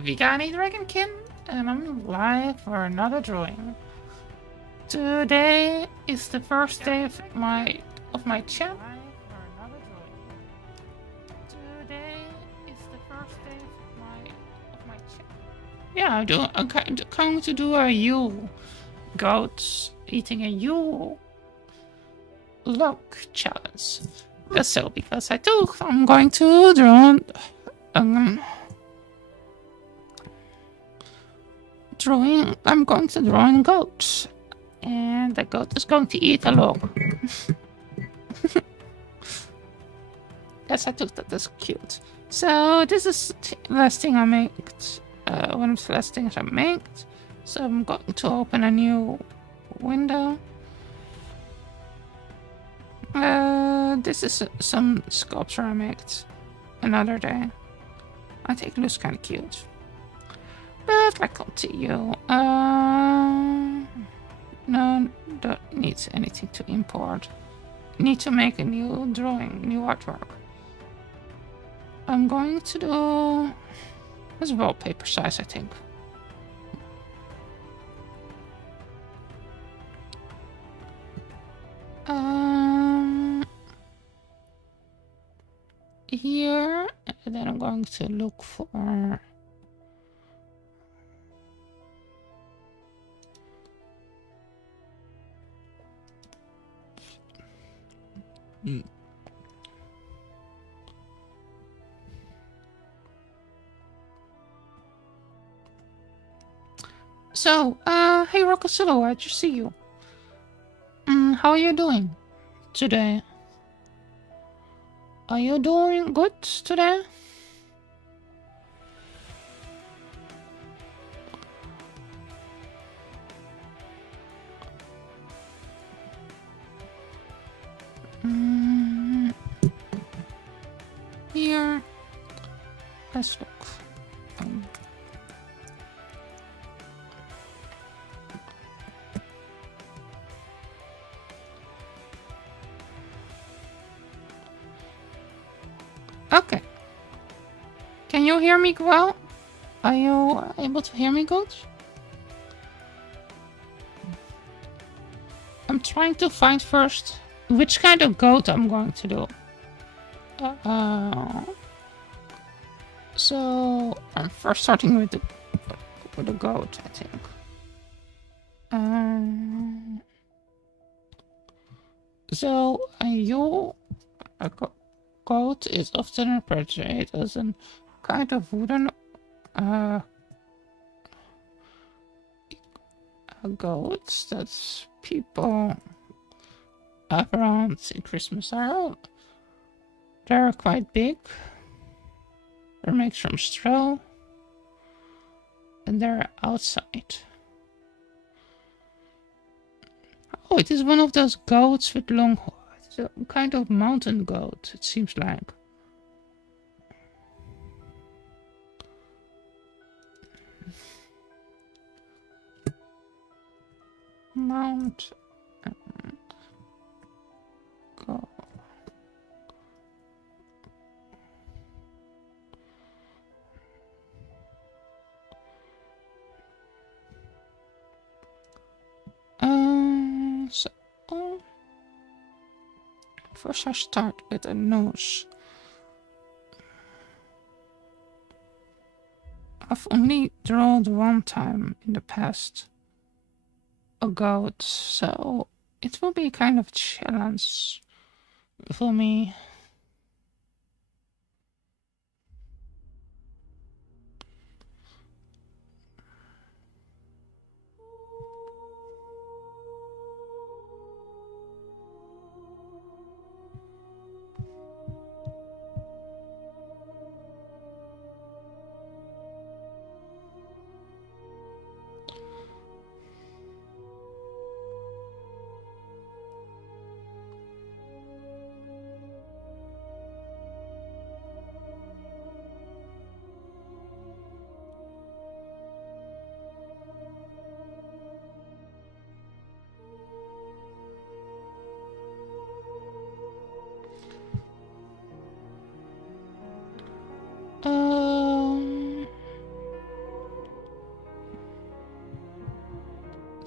Vegani Dragonkin, and I'm live for another drawing. Today is the first day of my channel. Today is the first day of my channel. Yeah, I'm going to do a yule goat eating a yule log challenge. That's so because I'm going to draw I'm going to draw a goat. And the goat is going to eat a log. Yes, I took that. That's cute. So this is the last thing I made. One of the last things I made. So I'm going to open a new window. This is some sculpture I made another day. I think it looks kind of cute. But I continue. No, don't need anything to import. Need to make a new drawing, new artwork. I'm going to do this wallpaper size, I think. Here, and then I'm going to look for So, hey Rockazilla, I just see you. How are you doing today? Are you doing good today? Here, let's look. Okay. Can you hear me well? Are you able to hear me good? I'm trying to find first which kind of goat I'm going to do. So I'm first starting with the goat, I think. So a goat is often portrayed as a kind of wooden goats that people have around in Christmas are. They're quite big. They're made from straw. And they're outside. Oh, it is one of those goats with long hair. It's a kind of mountain goat, it seems like. Mount goat. So first I start with a nose. I've only drawn one time in the past a goat, so it will be kind of a challenge for me.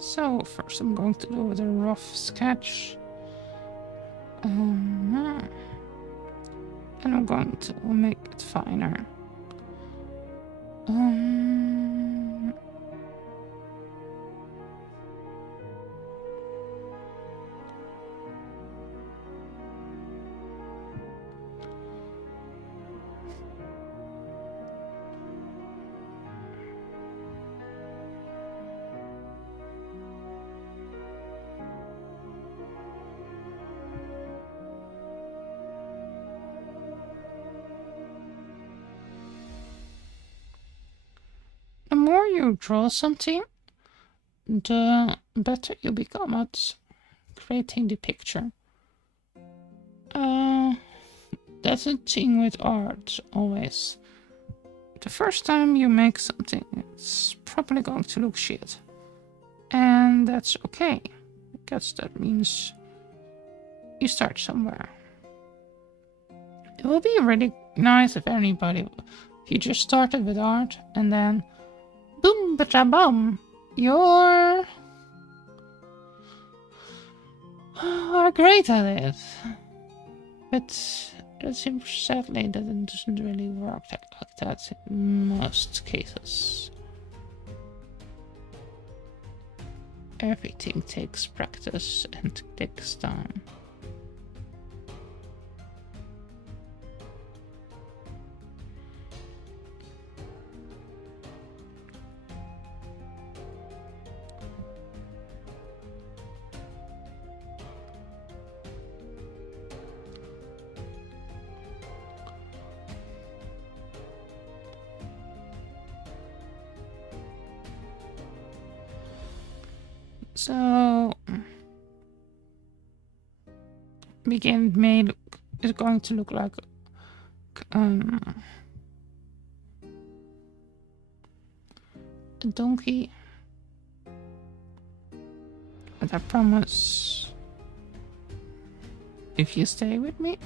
So first I'm going to do the rough sketch. And I'm going to make it finer. The more you draw something, the better you become at creating the picture. That's a thing with art, always. The first time you make something, it's probably going to look shit. And that's okay, because that means you start somewhere. It will be really nice if you just started with art and then boom, ba-cha-bum, you're great at it. But sadly, that doesn't really work like that in most cases. Everything takes practice and takes time. So, begin made is going to look like a donkey. But I promise, if you stay with me,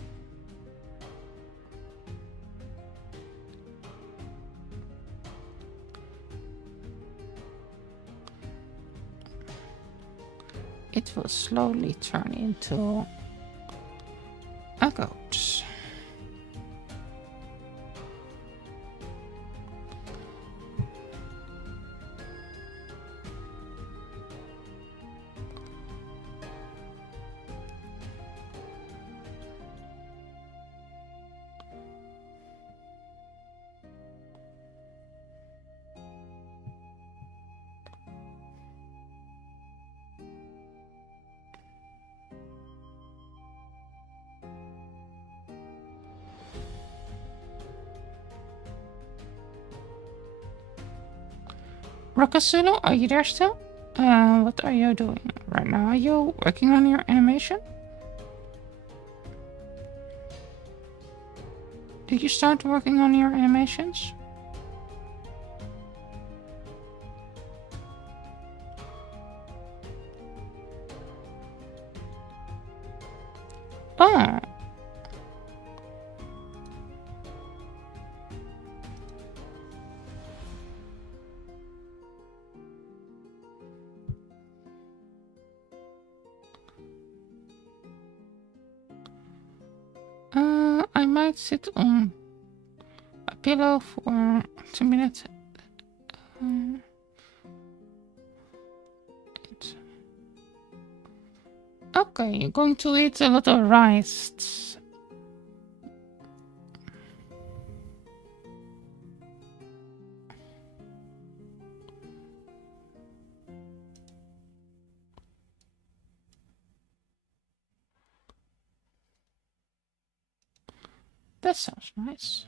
it will slowly turn into a goat. Rakasuno, are you there still? What are you doing right now? Are you working on your animation? Did you start working on your animations? Oh. I might sit on a pillow for 2 minutes. Okay, you're going to eat a lot of rice. That sounds nice.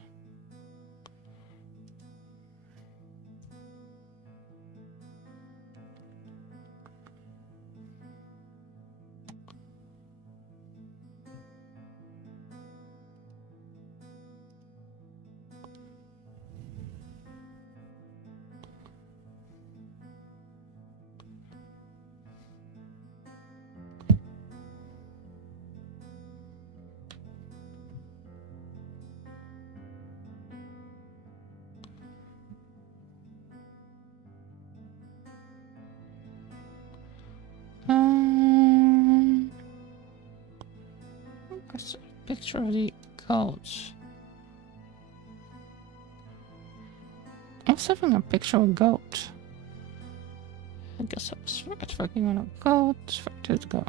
picture of the goats. I was having a picture of a goat. I guess I was working on a goat. Where did it go?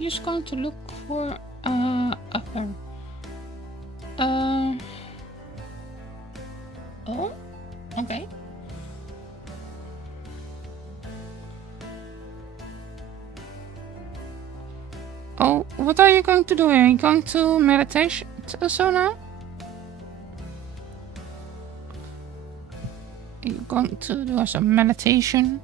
Just going to look for upper. Oh, okay. Oh, what are you going to do here? Are you going to meditation so now? Are you going to do some meditation?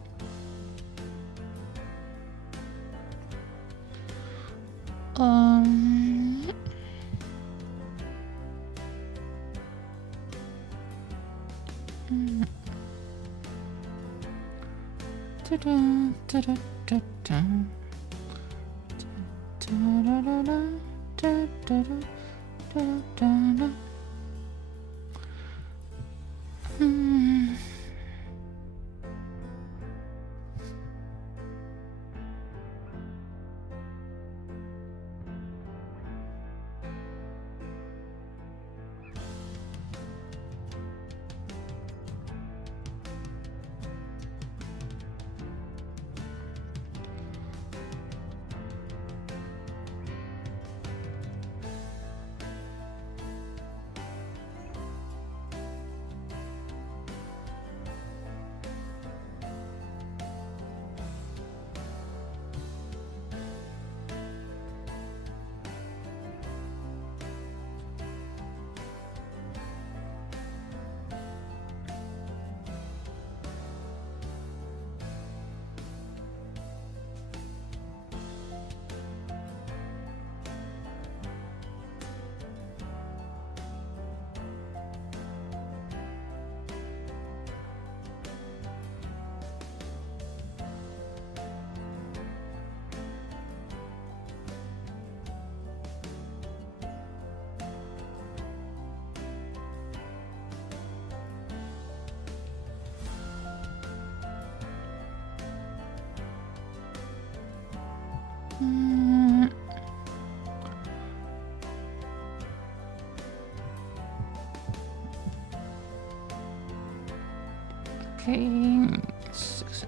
Okay.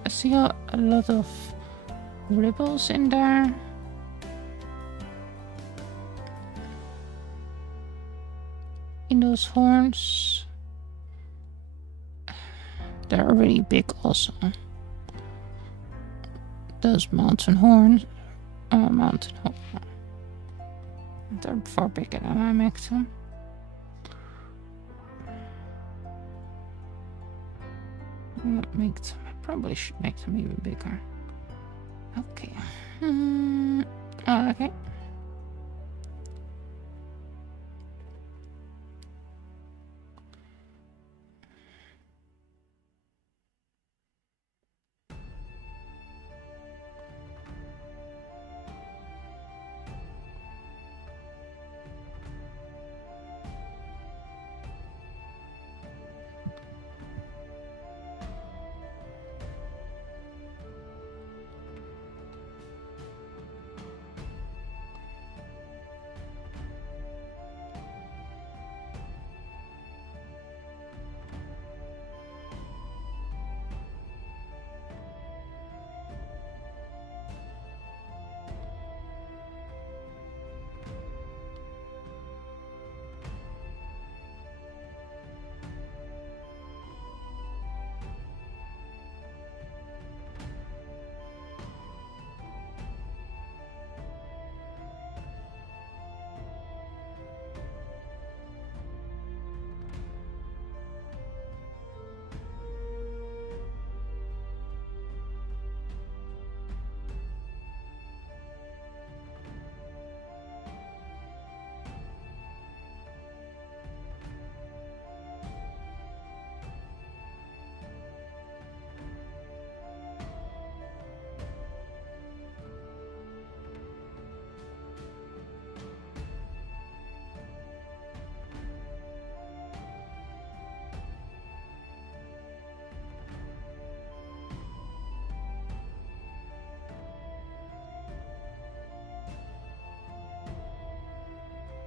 I see a lot of ripples in there. In those horns. They're really big also. Those mountain horns. Mountain horn. They're far bigger than I make them. I probably should make them even bigger. Okay. Okay.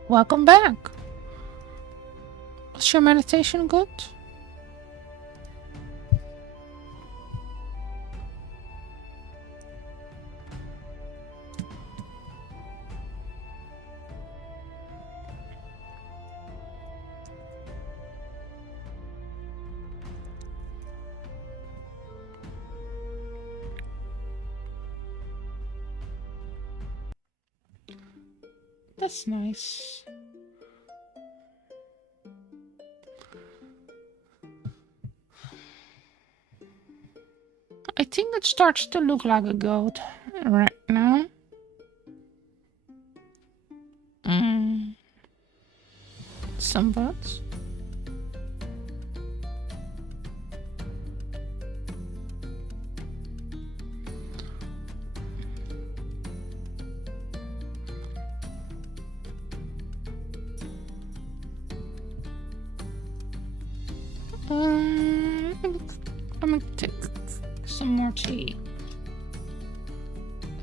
Welcome back. Was your meditation good? That's nice. I think it starts to look like a goat right now. Some birds. Let me take some more tea.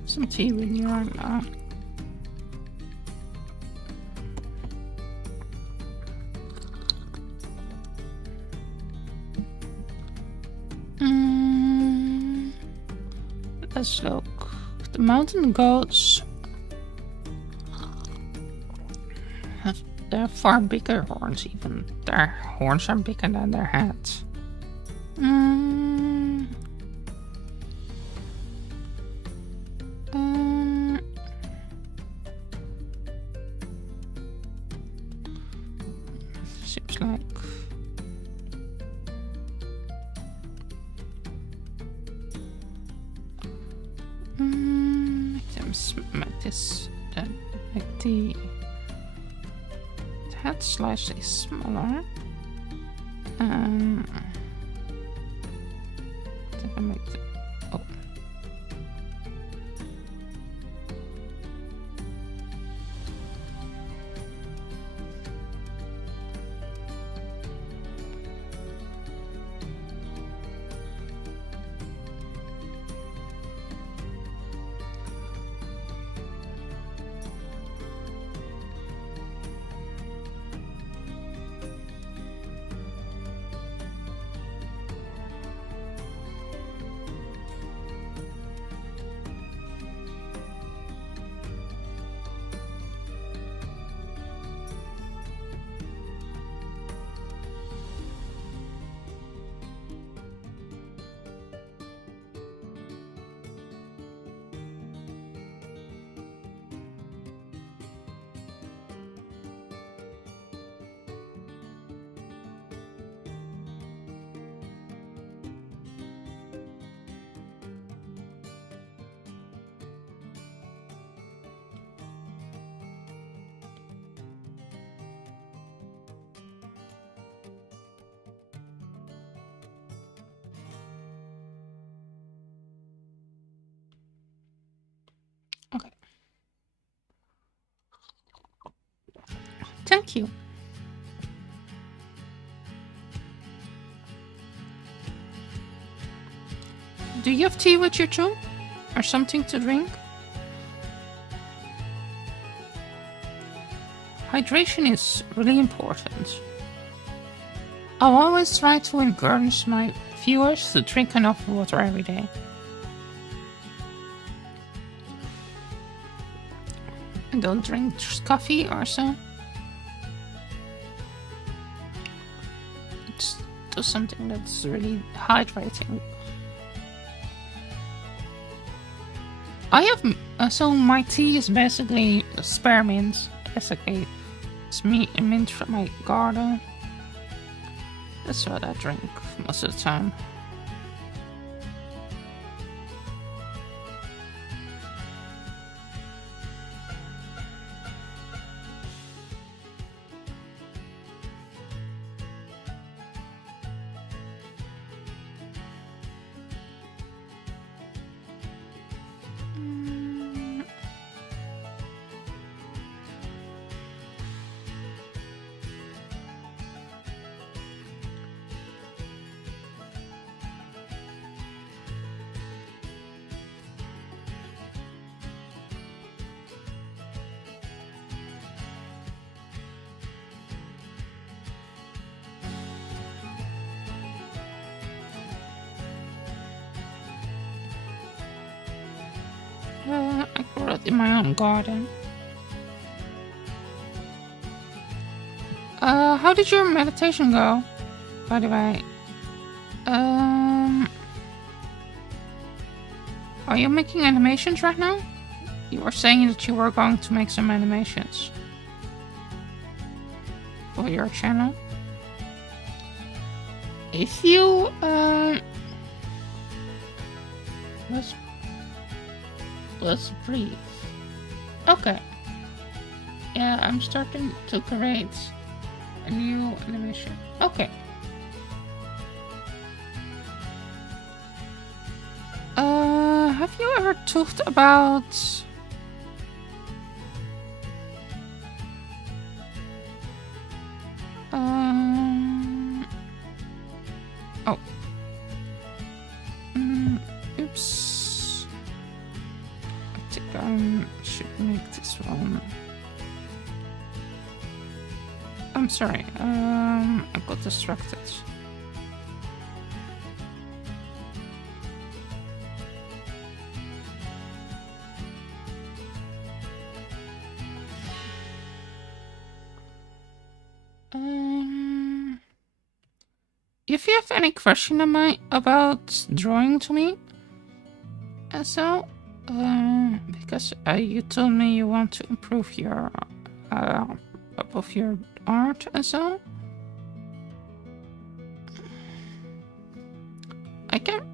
Some tea with me right now. Let's look. The mountain goats they're far bigger horns even. Their horns are bigger than their heads. Seems like make this like the head slightly smaller. If I make the thank you. Do you have tea with you too? Or something to drink? Hydration is really important. I'll always try to encourage my viewers to drink enough water every day. And don't drink coffee or so. It's just something that's really hydrating. I have so my tea is basically spearmint. Basically, it's mint from my garden. That's what I drink most of the time. I grew it in my own garden. How did your meditation go, by the way? Are you making animations right now? You were saying that you were going to make some animations for your channel. If you, let's breathe. Okay. Yeah, I'm starting to create a new animation. Okay. Have you ever talked about oh. Oops. I think I should make this one. I'm sorry, I got distracted. If you have any question about drawing to me, so, because you told me you want to improve your of your art and so,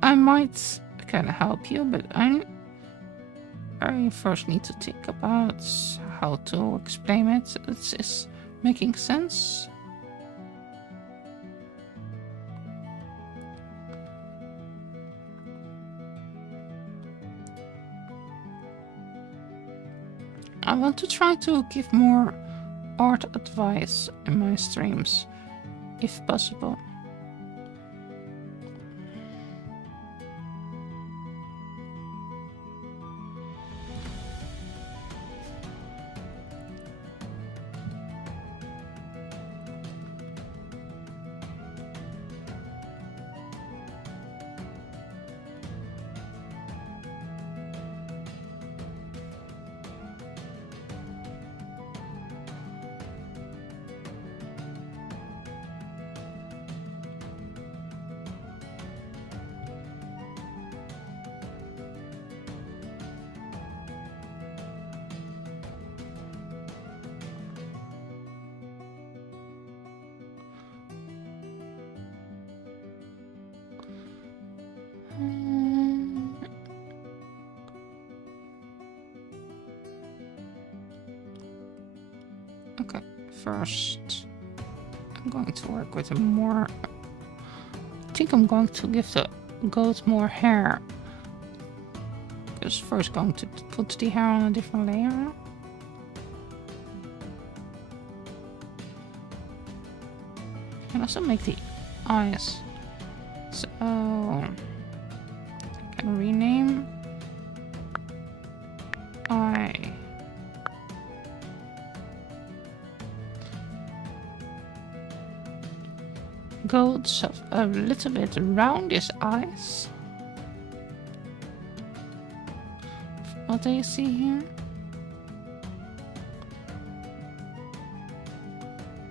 I might help you, but I first need to think about how to explain it. It's making sense. I want to try to give more art advice in my streams, if possible. Okay, first I'm going to work with a more... I think I'm going to give the goat more hair. Just first going to put the hair on a different layer. I can also make the eyes. So I can rename eye. Goats have a little bit roundish eyes. What do you see here?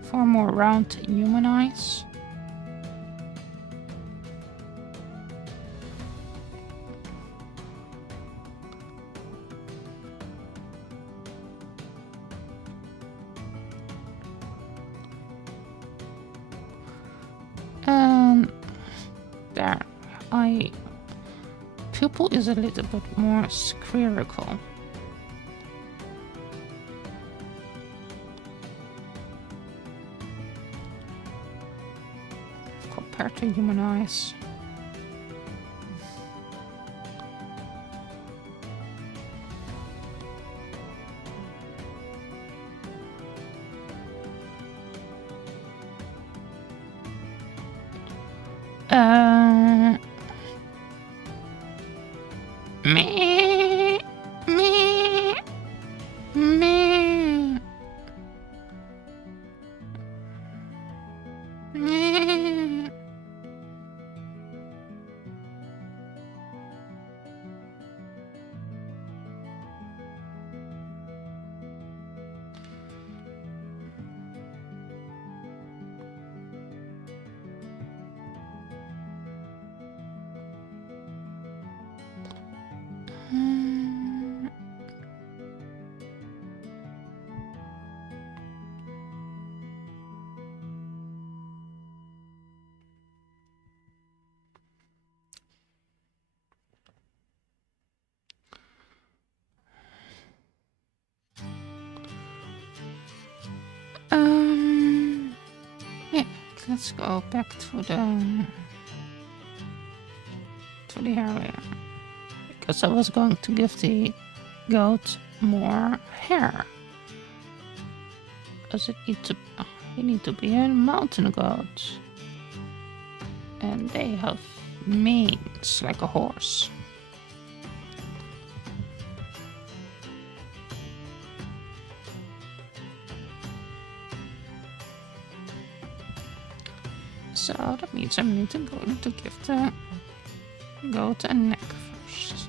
Far more round human eyes. And there, pupil is a little bit more spherical. Compared to human eyes. Meh, meh, meh, meh. Yeah, let's go back to the area because I was going to give the goat more hair. Does it need to be a mountain goat, and they have manes like a horse. So that means I need to go to give the goat a neck first.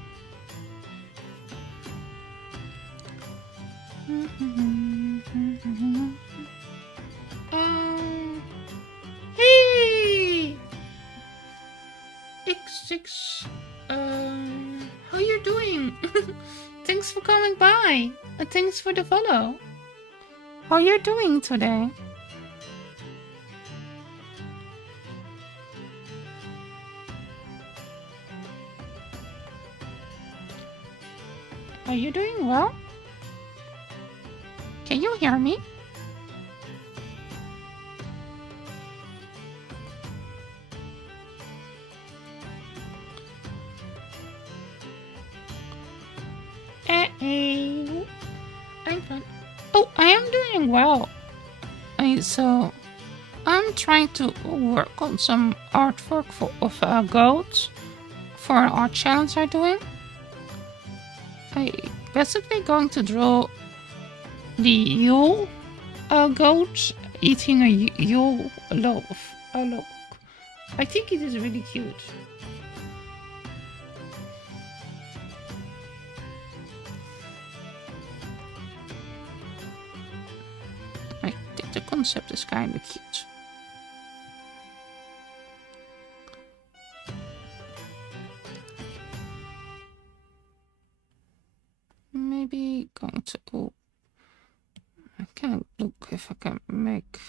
Hey! X6, how you doing? Thanks for coming by, and thanks for the follow. How you doing today? Are you doing well? Can you hear me? Hey, I'm fine. Oh, I am doing well. So I'm trying to work on some artwork of goats for an art challenge I'm doing. I basically going to draw the yule goat eating a yule loaf. A loaf. I think it is really cute. I think the concept is kind of cute. Maybe going to... Oh, I can't look if I can make...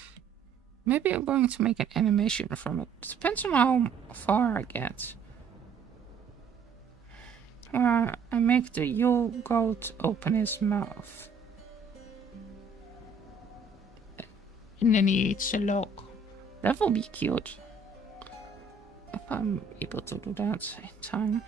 Maybe I'm going to make an animation from it. Depends on how far I get. Where I make the yule goat open his mouth. And then he eats a log. That will be cute. If I'm able to do that in time.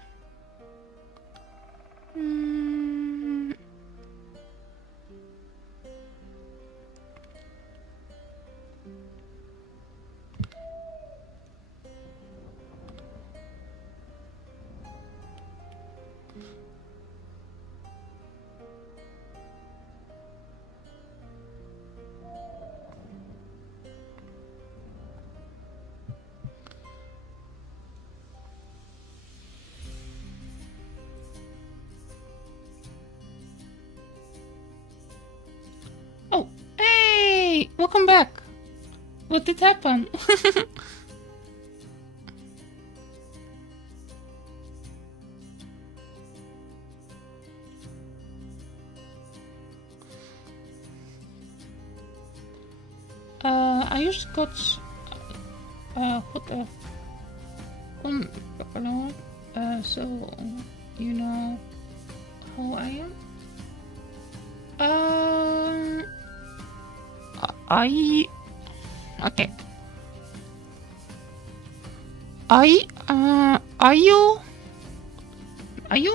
welcome back. What did happen? I just got what the one so you know how I am. I okay. Are you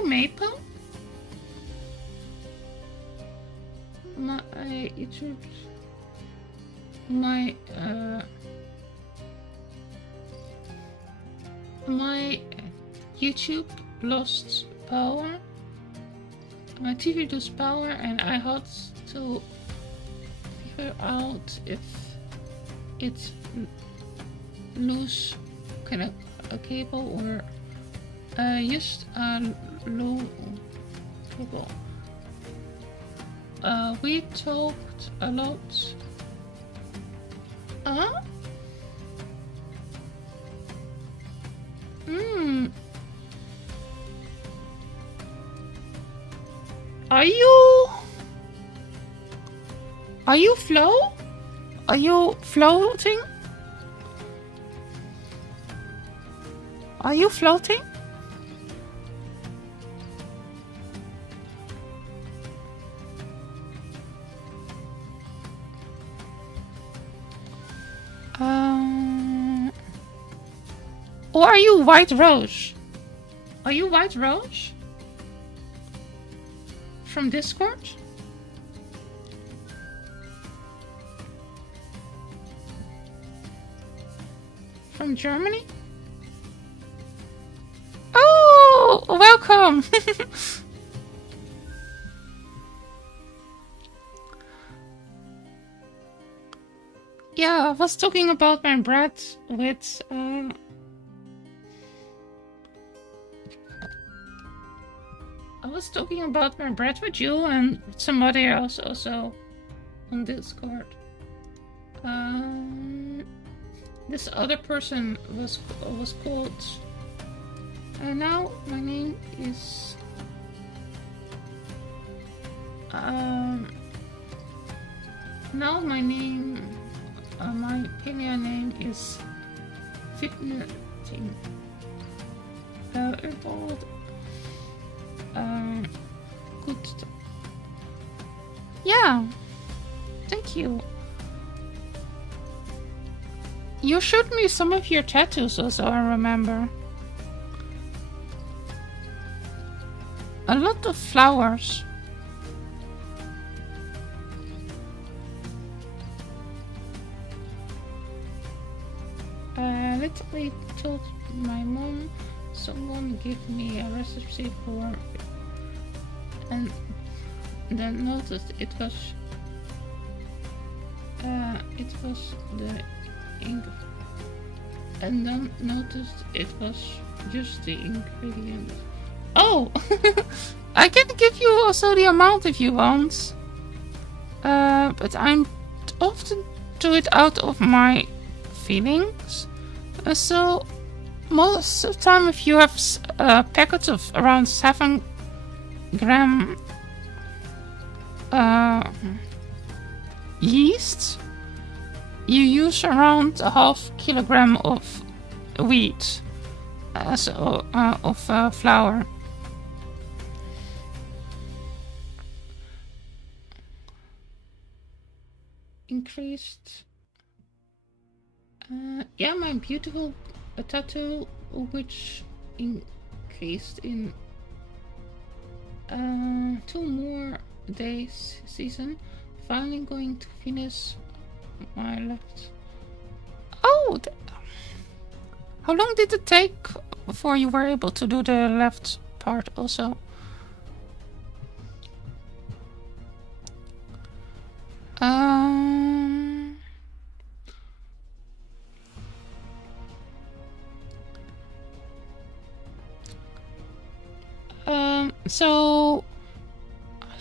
Maple? It should my YouTube lost power. My TV lost power, and I had to figure out if it lose kind of a cable or just a low cable. We talked a lot. Are you flow? Are you floating? Are you floating? Or are you White Rose? Are you White Rose? From Discord? From Germany? Oh, welcome! Yeah, I was talking about my bread with I was talking about my bread with you and somebody else also on Discord. This other person was called. And now my name is. Now my name, my opinion name is Fitness Team. About. Good. Yeah. Thank you. You showed me some of your tattoos also, I remember. A lot of flowers. Literally told my mom someone gave me a recipe for, and then noticed it was the ink, and then noticed it was just the ingredient. Oh, I can give you also the amount if you want, but I'm often do it out of my feelings. So most of the time, if you have packets of around 7 gram yeast, you use around a half kilogram of wheat, of flour. Increased. Yeah, my beautiful tattoo, which increased in 2 more days season. Finally going to finish my left. Oh, how long did it take before you were able to do the left part also? So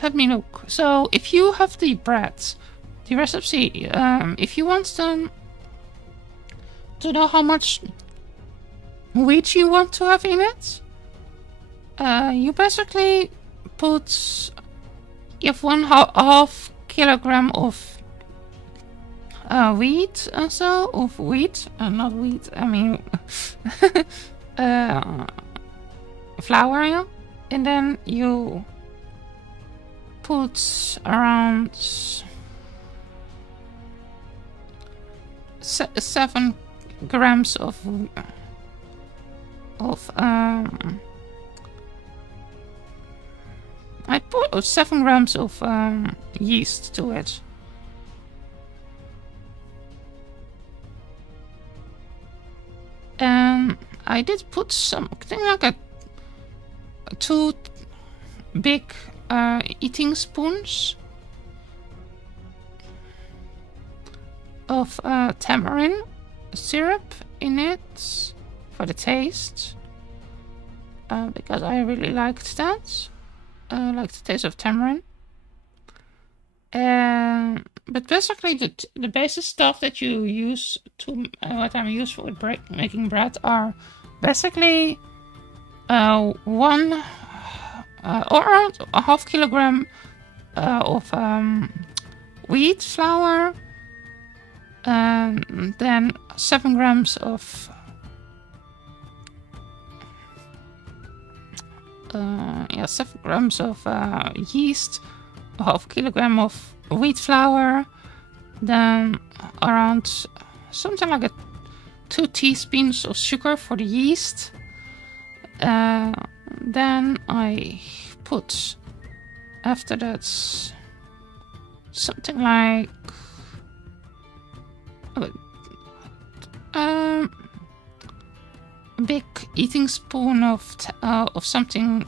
let me look. So if you have the bread, the recipe. If you want to know how much wheat you want to have in it, you basically put, you have half kilogram of wheat, also of wheat, not wheat. I mean flour, yeah? And then you put around 7 grams of I put 7 grams of yeast to it. And I did put something like 2 big eating spoons of tamarind syrup in it for the taste, because I really liked that. Like the taste of tamarind. But basically the basic stuff that you use to what I'm used for with making bread are basically 1 or around a half kilogram of wheat flour, then 7 grams of 7 grams of yeast, a half kilogram of wheat flour, then around something like 2 teaspoons of sugar for the yeast. Then I put, after that, something like a big eating spoon of something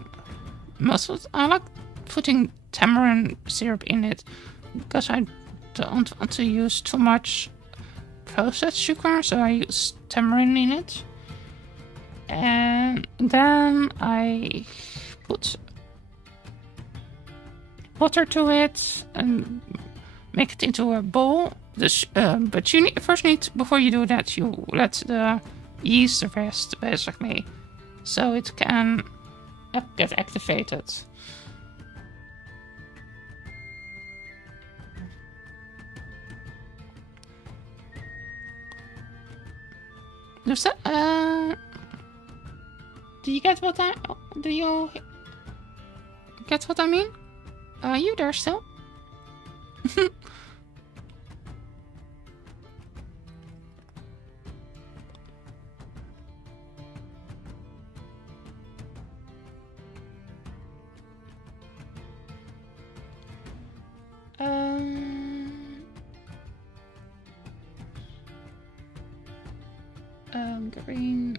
mussels. I like putting tamarind syrup in it because I don't want to use too much processed sugar, so I use tamarind in it. And then I put water to it and make it into a bowl. But you first need, before you do that, you let the yeast rest, basically, so it can get activated. Does that, do you get what I mean? Are you there still? Green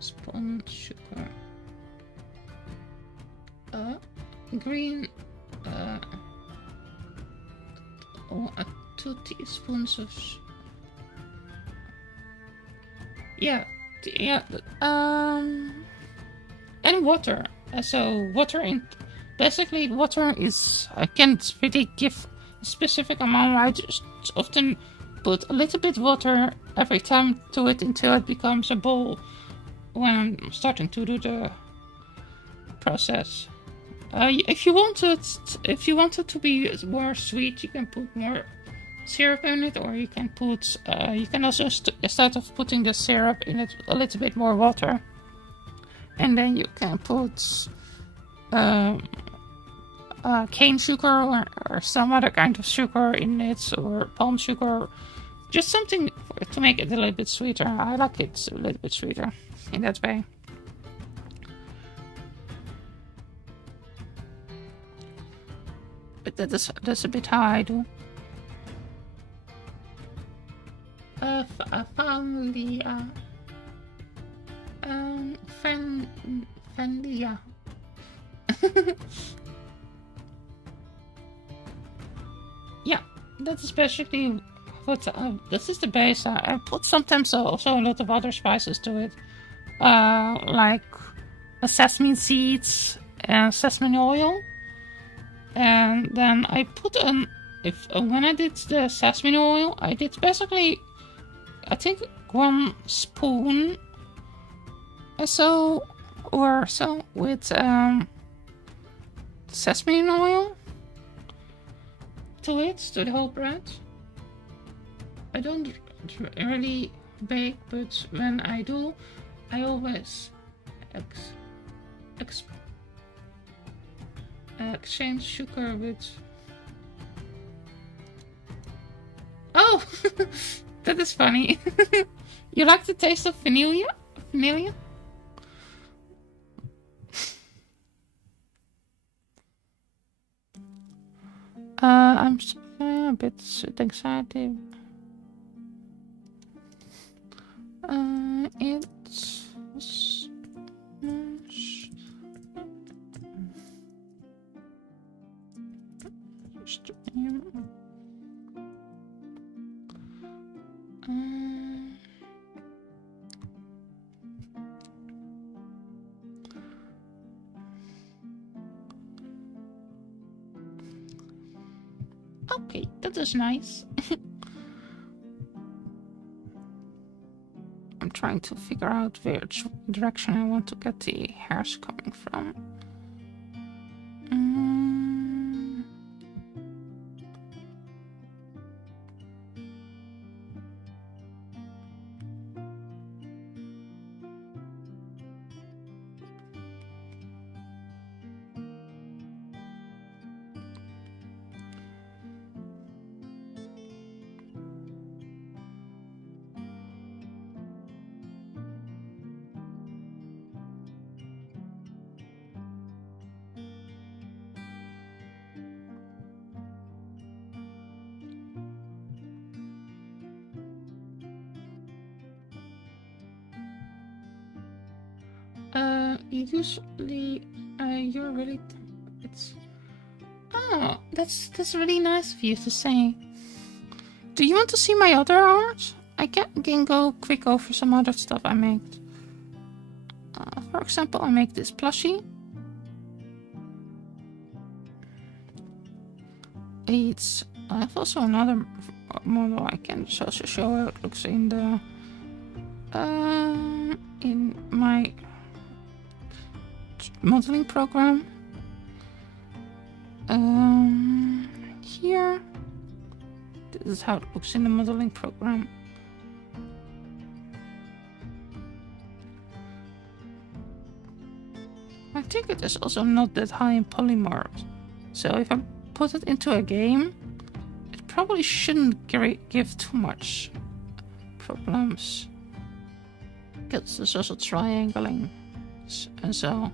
spoon sugar. Green. 2 teaspoons of. And water. So water in. Basically, water is. I can't really give a specific amount. I just often put a little bit of water every time to it until it becomes a bowl when I'm starting to do the process. If you want it to be more sweet, you can put more syrup in it, or you can put. You can also instead of putting the syrup in it, a little bit more water, and then you can put cane sugar or some other kind of sugar in it, or palm sugar. Just something to make it a little bit sweeter. I like it a little bit sweeter in that way. But that's a bit how I do. Fanlia. Fanlia. Yeah, that's basically what. This is the base. I put sometimes also a lot of other spices to it, like sesame seeds and sesame oil, and then I put if when I did the sesame oil, I did basically, I think 1 spoon or so with sesame oil to the whole bread. I don't really bake, but when I do, I always exchange sugar with... Oh! That is funny. You like the taste of vanilla? Vanilla? I'm a bit excited. It's... Okay, that is nice. I'm trying to figure out which direction I want to get the hairs coming from. Usually, you're really... It's... Oh, that's really nice of you to say. Do you want to see my other art? I can go quick over some other stuff I made. For example, I make this plushie. It's... I have also another model I can also show how it looks in the... in my... modeling program. Here. This is how it looks in the modeling program. I think it is also not that high in polymorph. So if I put it into a game, it probably shouldn't give too much problems. Because there's also triangling and so.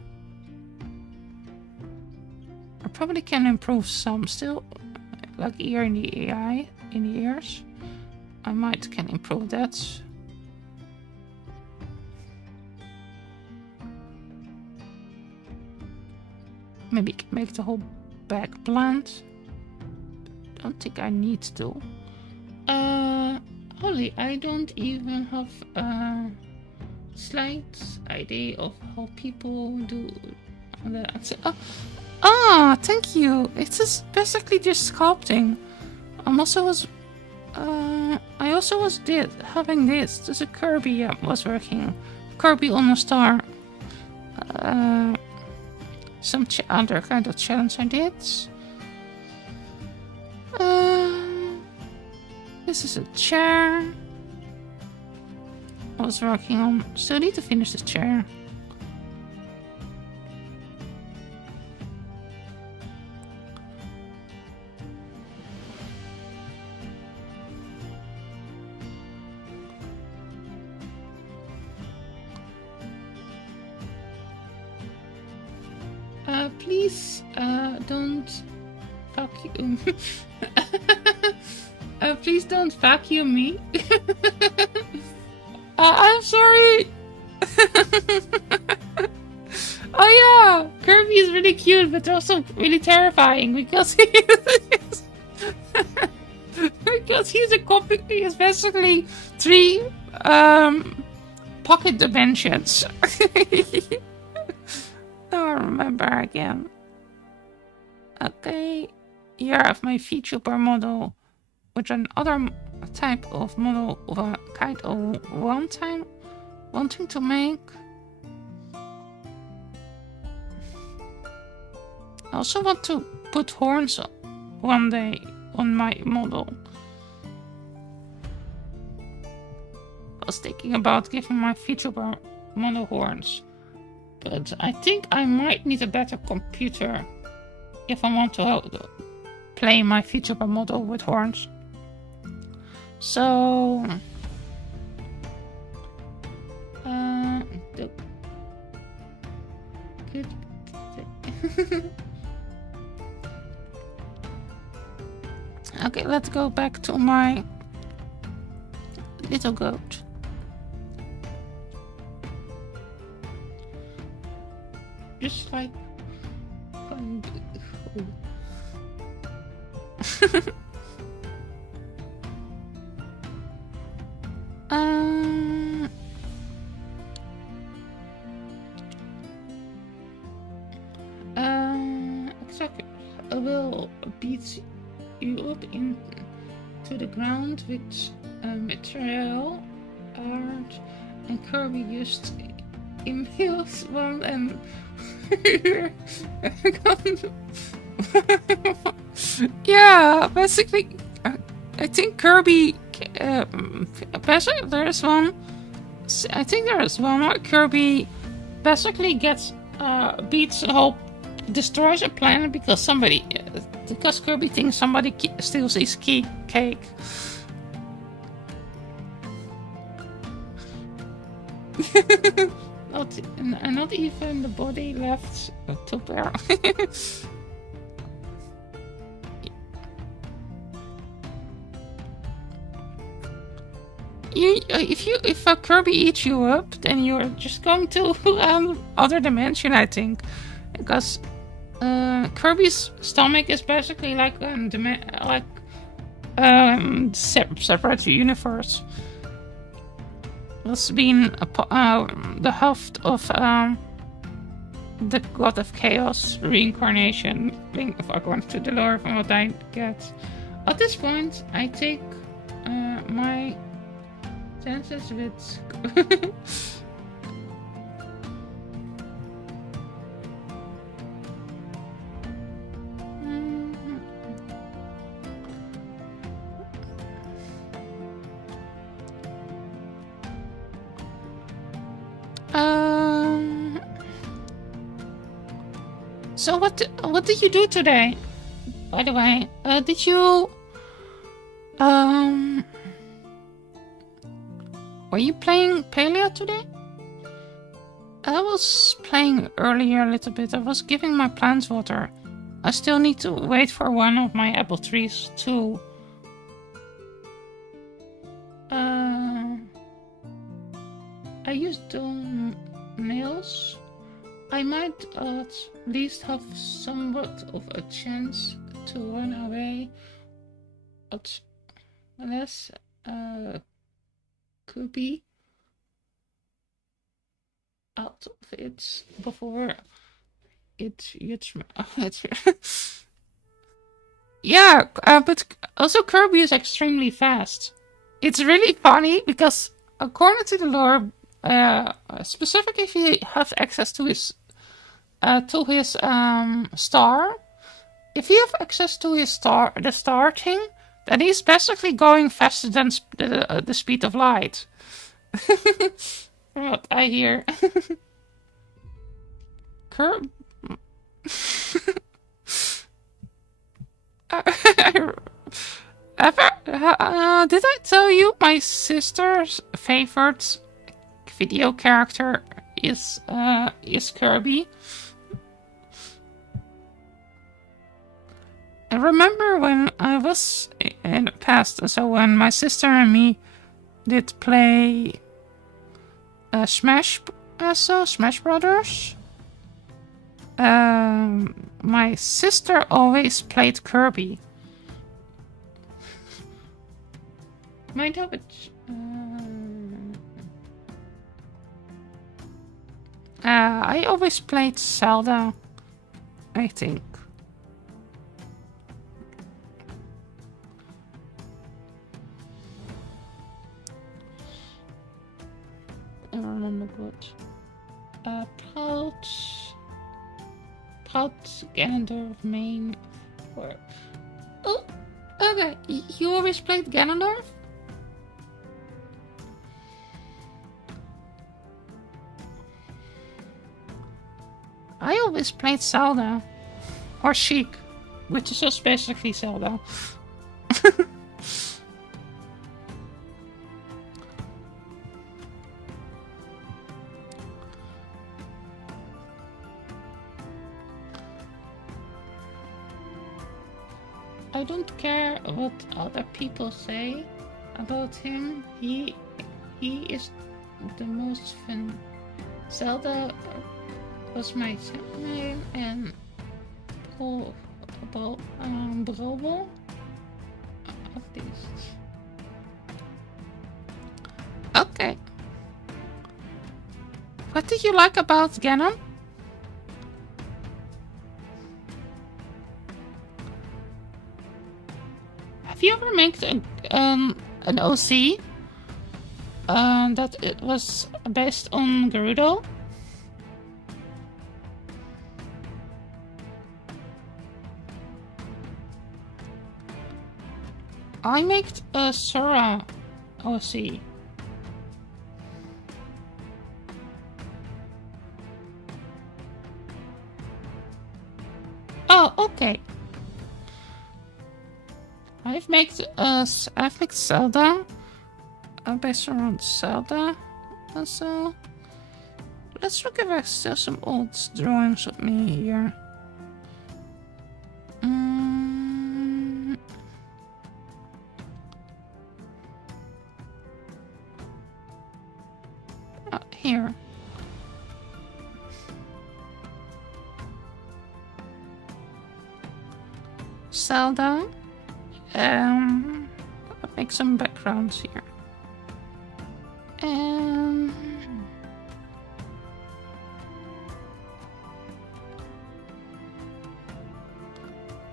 I probably can improve some still, like ear in the AI, in the ears. I might can improve that. Maybe make the whole back bland. Don't think I need to. Holly, I don't even have a slight idea of how people do that. Thank you. It's just basically just sculpting. I also was having this. There's a Kirby I was working. Kirby on a star. Some other kind of challenge I did. This is a chair I was working on. Still need to finish this chair. Please, don't vacuum. Please don't vacuum me. I'm sorry. Oh yeah, Kirby is really cute, but also really terrifying because he's a copy. He has basically 3 pocket dimensions. I remember again. Okay, here I have my VTuber model, which another type of model of a kind of wanting to make. I also want to put horns one day on my model. I was thinking about giving my VTuber model horns, but I think I might need a better computer if I want to play my VTuber model with horns. So, good. Okay, let's go back to my little goat. Just like exactly. I will beat you up into the ground with material, art, and Kirby used impales one and yeah, basically, I think Kirby. Basically, there's one. I think there is one where Kirby basically gets beats a whole, destroys a planet because because Kirby thinks somebody steals his cake. Not even the body left to bear. If a Kirby eats you up, then you're just going to other dimension, I think, because Kirby's stomach is basically like separate universe. It's been the heft of the god of chaos reincarnation, if I go into the lore from what I get. At this point, I take my chances with So what did you do today? By the way, did you were you playing Paleo today? I was playing earlier a little bit. I was giving my plants water. I still need to wait for one of my apple trees to I used nails. I might at least have somewhat of a chance to run away, unless could be out of it before it gets yeah, but also Kirby is extremely fast. It's really funny because according to the lore, specifically if you have access to his star, if you have access to his the star thing, then he's basically going faster than the speed of light. From what I hear. Kirby. Did I tell you my sister's favorite video character is Kirby? I remember when I was in the past, so when my sister and me did play Smash Brothers. My sister always played Kirby. Might have it. I always played Zelda, I think. I don't remember good. Proud Ganondorf main. Or oh, okay. You always played Ganondorf? I always played Zelda. Or Sheik, which is just basically Zelda. I don't care what other people say about him. He is the most fun. Zelda was my name and Brobel of these. Okay. What did you like about Ganon? Have you ever made an OC that it was based on Gerudo? I made a Sora OC. Oh, okay. I've made Zelda, based around Zelda, and so let's look if there's still some old drawings of me here. Here. Zelda. I'll make some backgrounds here. Oh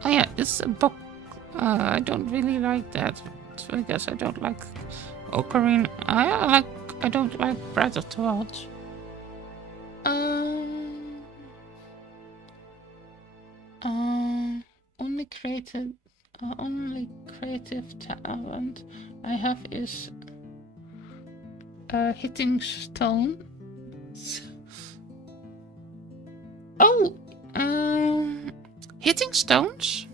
yeah, this book. I don't really like that. So I guess I don't like Ocarina. I don't like Breath of the Wild. Only creative talent I have is hitting stones. Oh, hitting stones?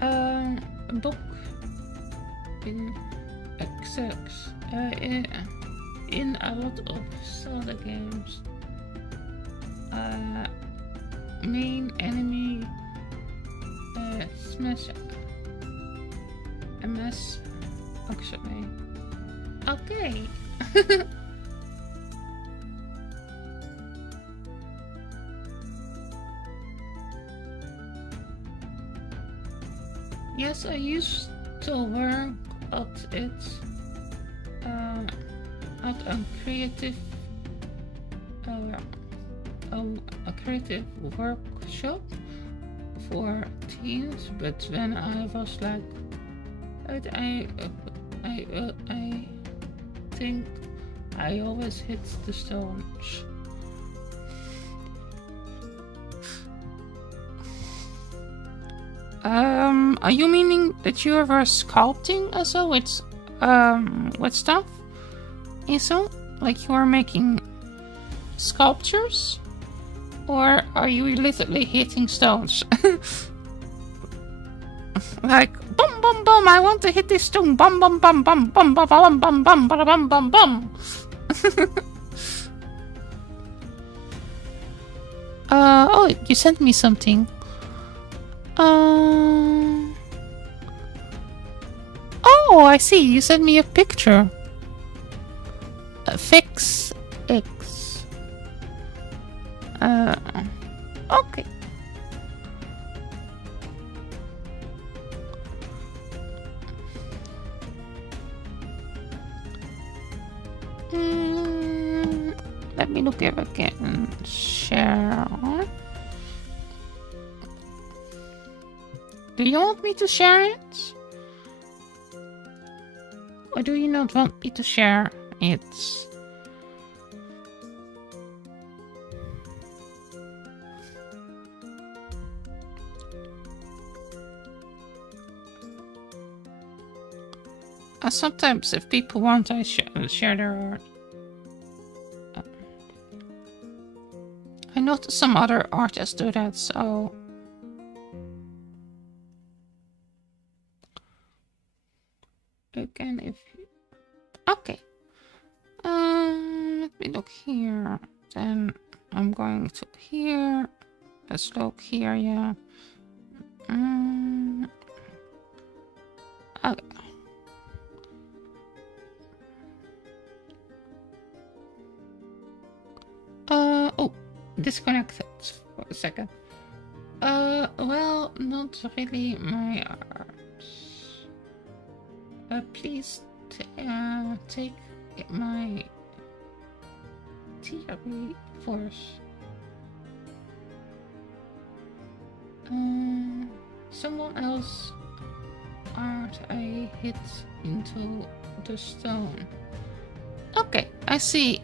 A book in XX in a lot of Zelda games. Main enemy smash MS actually. Okay. Yes, I used to work at it at a creative workshop for teens, but when I was like, I think I always hit the stones. Are you meaning that you were sculpting also with stuff? Also, like you are making sculptures? Or are you literally hitting stones? Like, bum bum bum, I want to hit this stone, bum bum bum bum bum bum bum bum bum bum bum bum bum. Oh, you sent me something. Oh, I see. You sent me a picture. Fix X. Okay. Let me look if I can share. Do you want me to share it? Or do you not want me to share it? Sometimes if people want, I share their art. I noticed some other artists do that, so... Again, if... Okay. Let me look here. Then I'm going to here. Let's look here, yeah. Okay. Oh, disconnected for a second. Well, not really my art. Please take my theory force. Someone else art I hit into the stone. Okay, I see.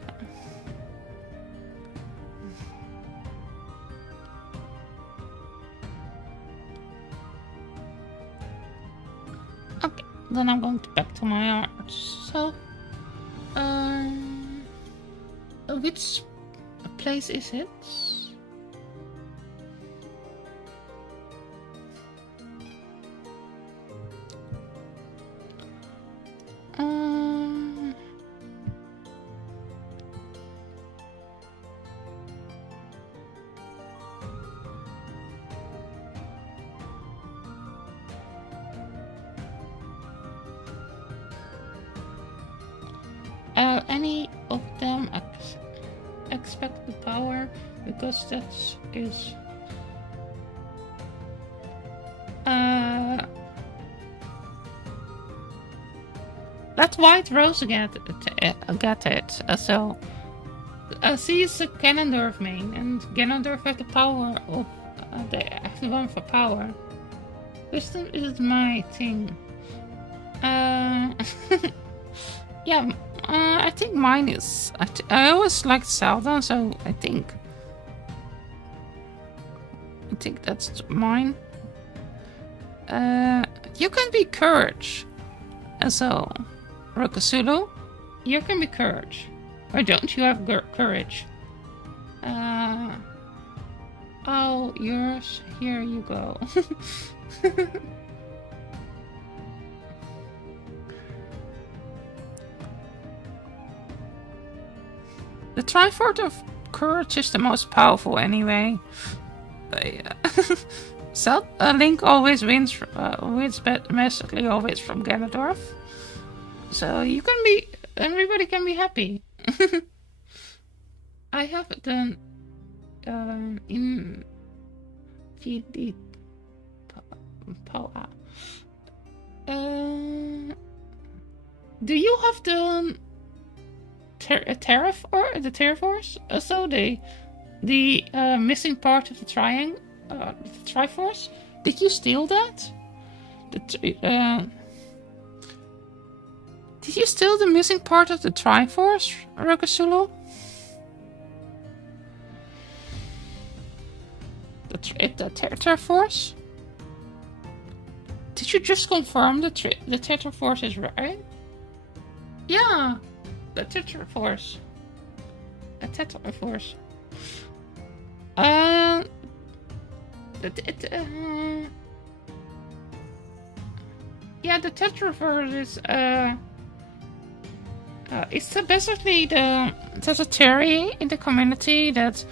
Okay, then I'm going back to my art. So, which place is it? Any of them expect the power, because that is that white rose got it. So she's a Ganondorf main, and Ganondorf has the power of the one for power. Wisdom is my thing. Yeah. I think mine is... I always liked Zelda, so I think that's mine. You can be courage. So, Rokasulu, you can be courage. Or don't you have courage? Oh, yours. Here you go. The Triforce of Courage is the most powerful anyway. Yeah. So, Link always wins massively always from Ganondorf. So you can be... everybody can be happy. I have done... in... power. Do you have the... the Terraforce? So the missing part of the triangle, the Triforce. Did you steal that? Did you steal the missing part of the Triforce, Rokasulu? The Terraforce? Did you just confirm the Terraforce is right? Yeah. The Tetraforce. A Tetraforce. Yeah, the Tetraforce is it's basically there's a theory in the community that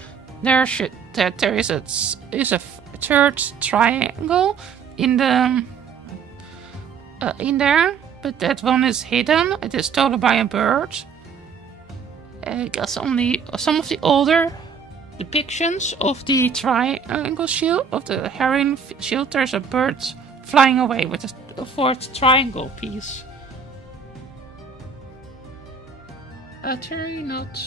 there is a third triangle in the in there, but that one is hidden. It is stolen by a bird. Because only some of the older depictions of the triangle shield, of the heroine shield, there's a bird flying away with a fourth triangle piece. Terry not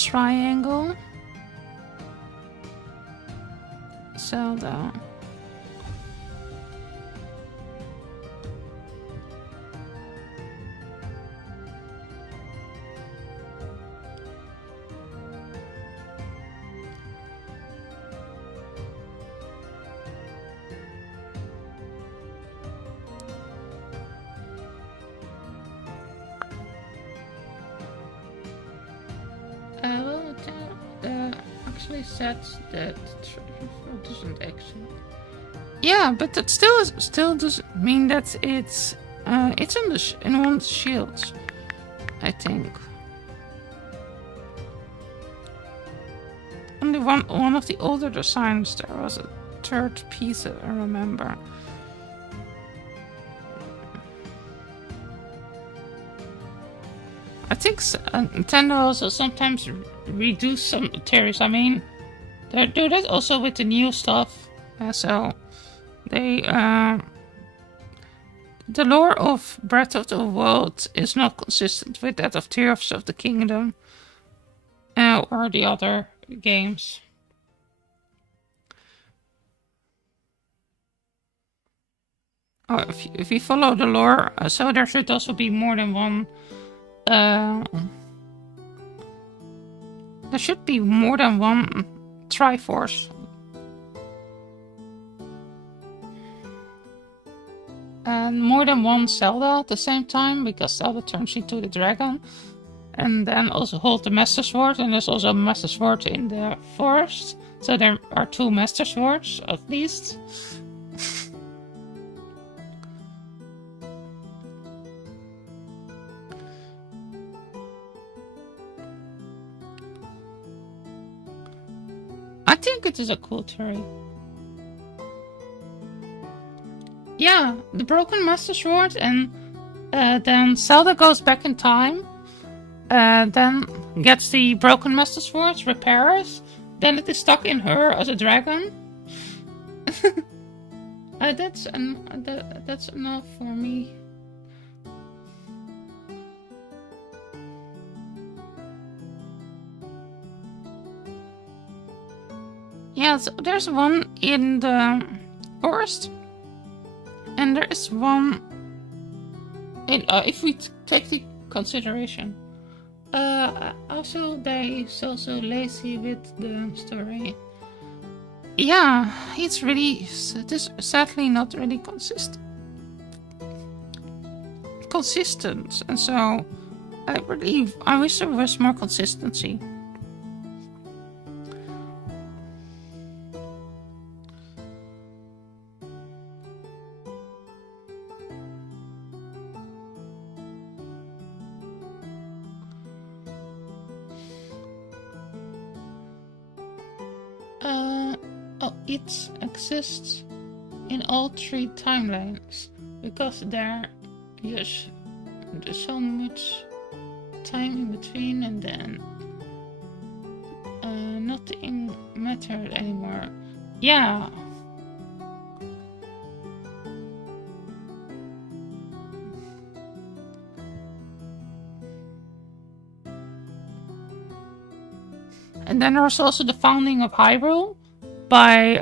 triangle. Zelda. Well, it actually said that it doesn't actually. Yeah, but that still doesn't mean that it's in one shield, I think. Only one of the older designs there was a third piece that I remember. I think Nintendo also sometimes redo some theories. I mean, they do that also with the new stuff. So they the lore of Breath of the Wild is not consistent with that of Tears of the Kingdom or the other games. Oh, if you follow the lore, so there should also be more than one. There should be more than one Triforce. And more than one Zelda at the same time, because Zelda turns into the dragon. And then also hold the Master Sword, and there's also a Master Sword in the forest. So there are 2 Master Swords, at least. I think it is a cool theory. Yeah, the broken Master Sword, and then Zelda goes back in time, then gets the broken Master Sword, repairs, then it is stuck in her as a dragon. That's enough for me. Yeah, so there's one in the forest. And there is one in, if we take the consideration. Also, they is also lazy with the story. Yeah, it's really, sadly not really consistent. And so I wish there was more consistency. It exists in all 3 timelines because there's so much time in between, and then nothing mattered anymore. Yeah. And then there's also the founding of Hyrule by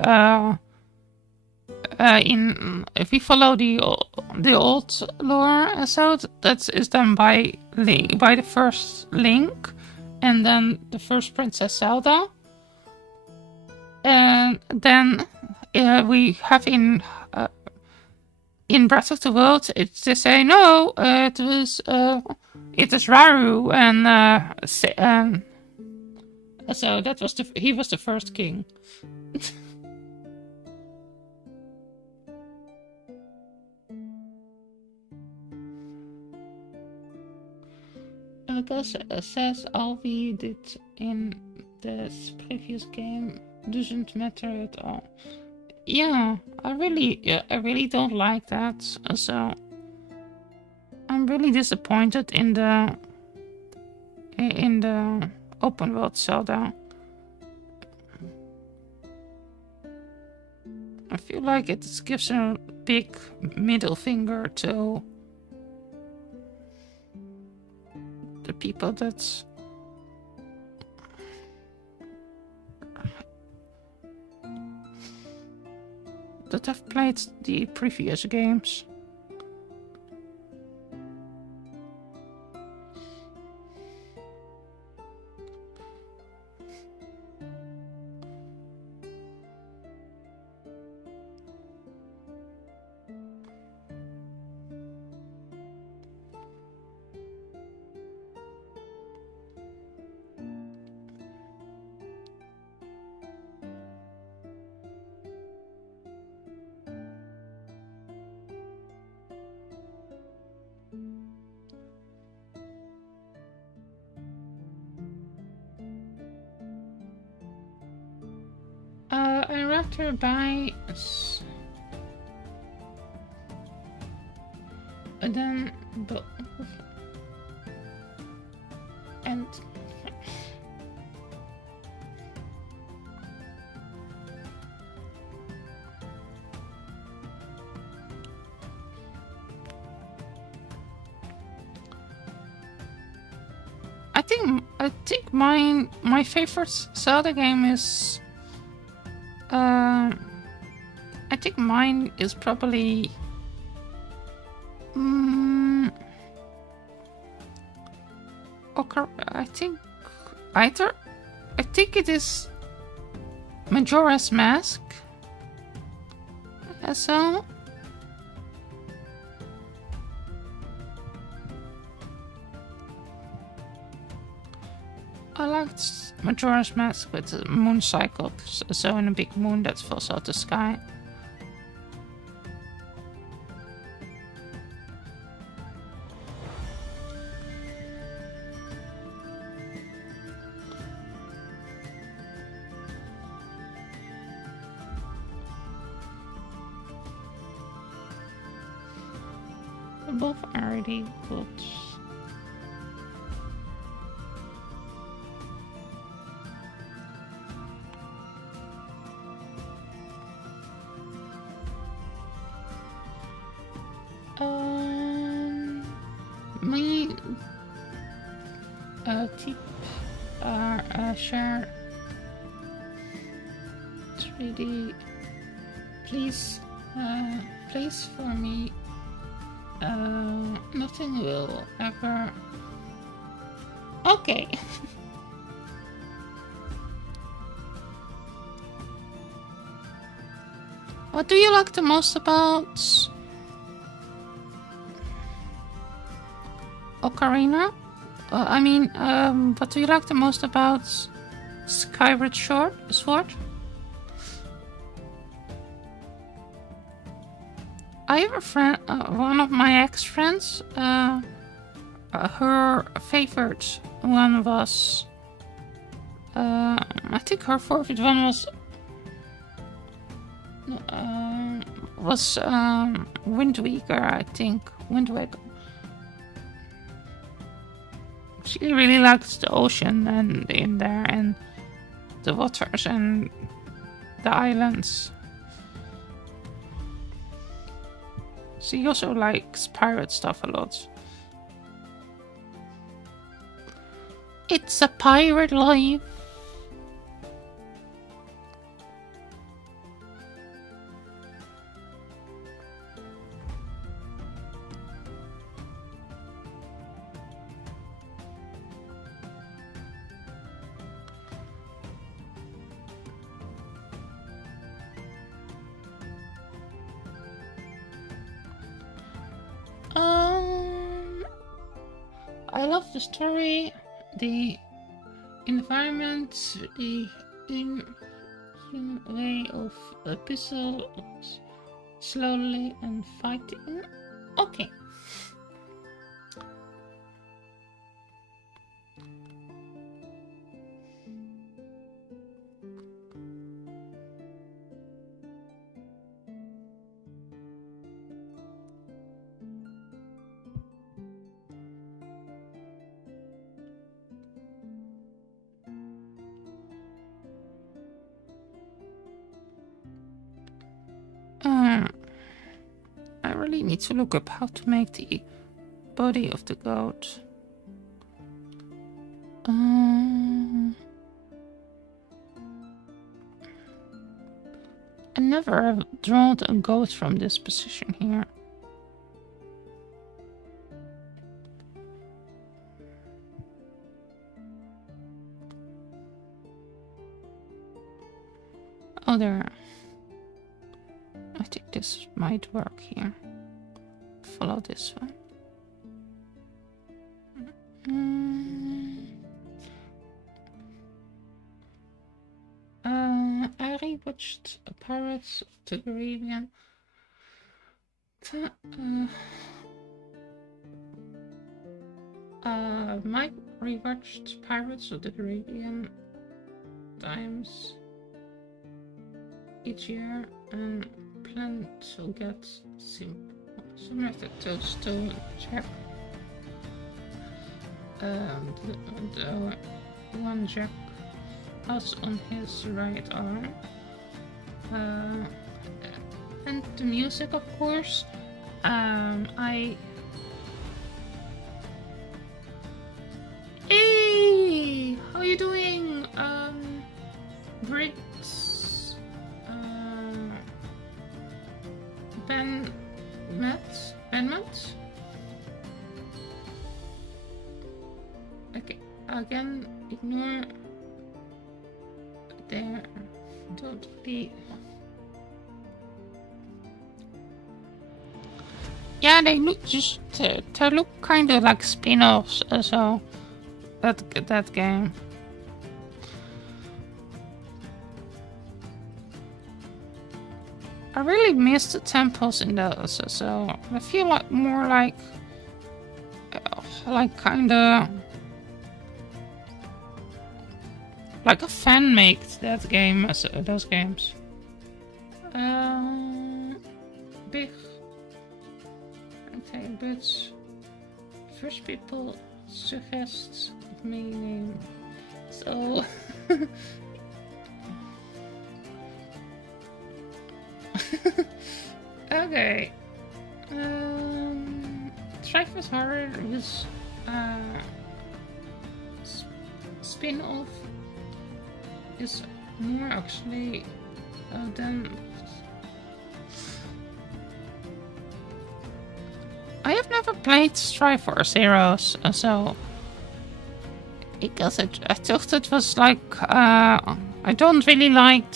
if we follow the old lore, so that is done by the first Link, and then the first Princess Zelda, and then we have in Breath of the Wild they say no, it is Raru, and so that was he was the first king. Because says all we did in this previous game doesn't matter at all. Yeah, I really don't like that. So I'm really disappointed in the open world Zelda. I feel like it gives a big middle finger to the people that that I've played the previous games. I'd rather buy then and I think my favorite Zelda game is I think mine is probably I think it is Majora's Mask. So I liked Majora's Mask with the moon cycle, so in a big moon that falls out the sky. Both are really good. My tip are share 3D. Please for me. Nothing will ever. Okay. What do you like the most about Ocarina? What do you like the most about Skyward Sword? I have a friend, one of my ex-friends, her favorite one was, I think her favorite one was Wind Waker, I think. Wind Waker. She really likes the ocean and in there and the waters and the islands. She also likes pirate stuff a lot. It's a pirate life. I love the story, the environment, the way of a puzzle, slowly and fighting. Okay. I really need to look up how to make the body of the goat. And never have drawn a goat from this position here. Oh, there. I think this might work here. Follow this one. I rewatched Pirates of the Caribbean. Mike rewatched Pirates of the Caribbean times each year and plan to get similar to check. The one Jack has on his right arm. And the music, of course. Hey, how you doing? Briggs, Ben Matt. Okay, again, ignore there. Don't be. Yeah, they look they look kind of like spin-offs. So that game. I really miss the temples in those. So I feel like more like kind of like a fan made that game as those games. Big. Okay, but first people suggest meaning. So okay. Trifle's Horror is spin-off is more actually than. I have never played Triforce Heroes, so because I thought it was like I don't really like.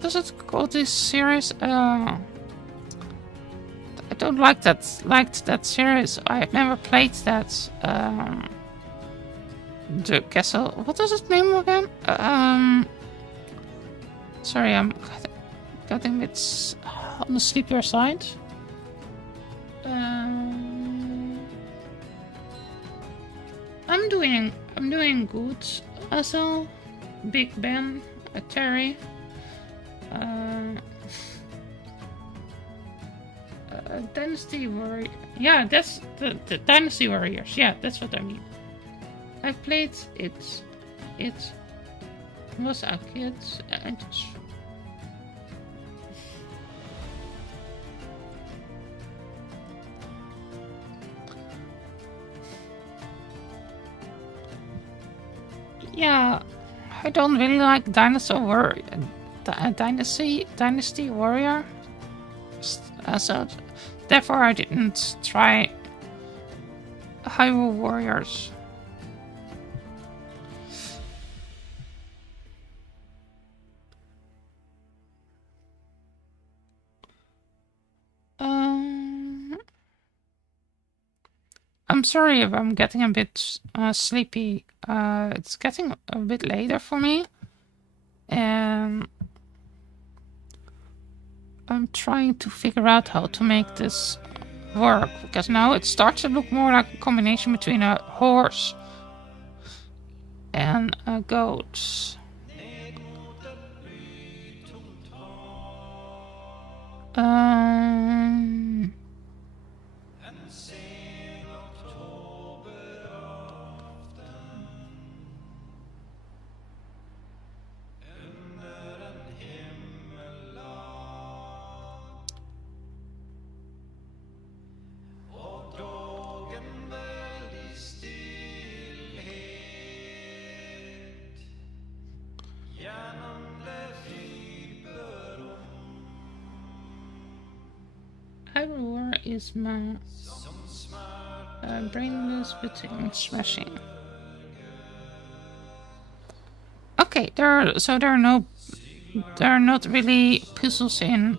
Does it call this series? I don't like that. Liked that series. I have never played that. The castle. What is its name again? Sorry, I'm getting a bit on the sleepier side. I'm doing good. Also, Big Ben, Terry. Dynasty Warrior. Yeah, that's the Dynasty Warriors. Yeah, that's what I mean. I played it. It was a kid and. Yeah, I don't really like Dynasty Warrior. So therefore I didn't try Hyrule Warriors. I'm sorry if I'm getting a bit sleepy. It's getting a bit later for me. And I'm trying to figure out how to make this work. Because now it starts to look more like a combination between a horse and a goat. Hyrule is my brainless button smashing. Okay, there are not really puzzles in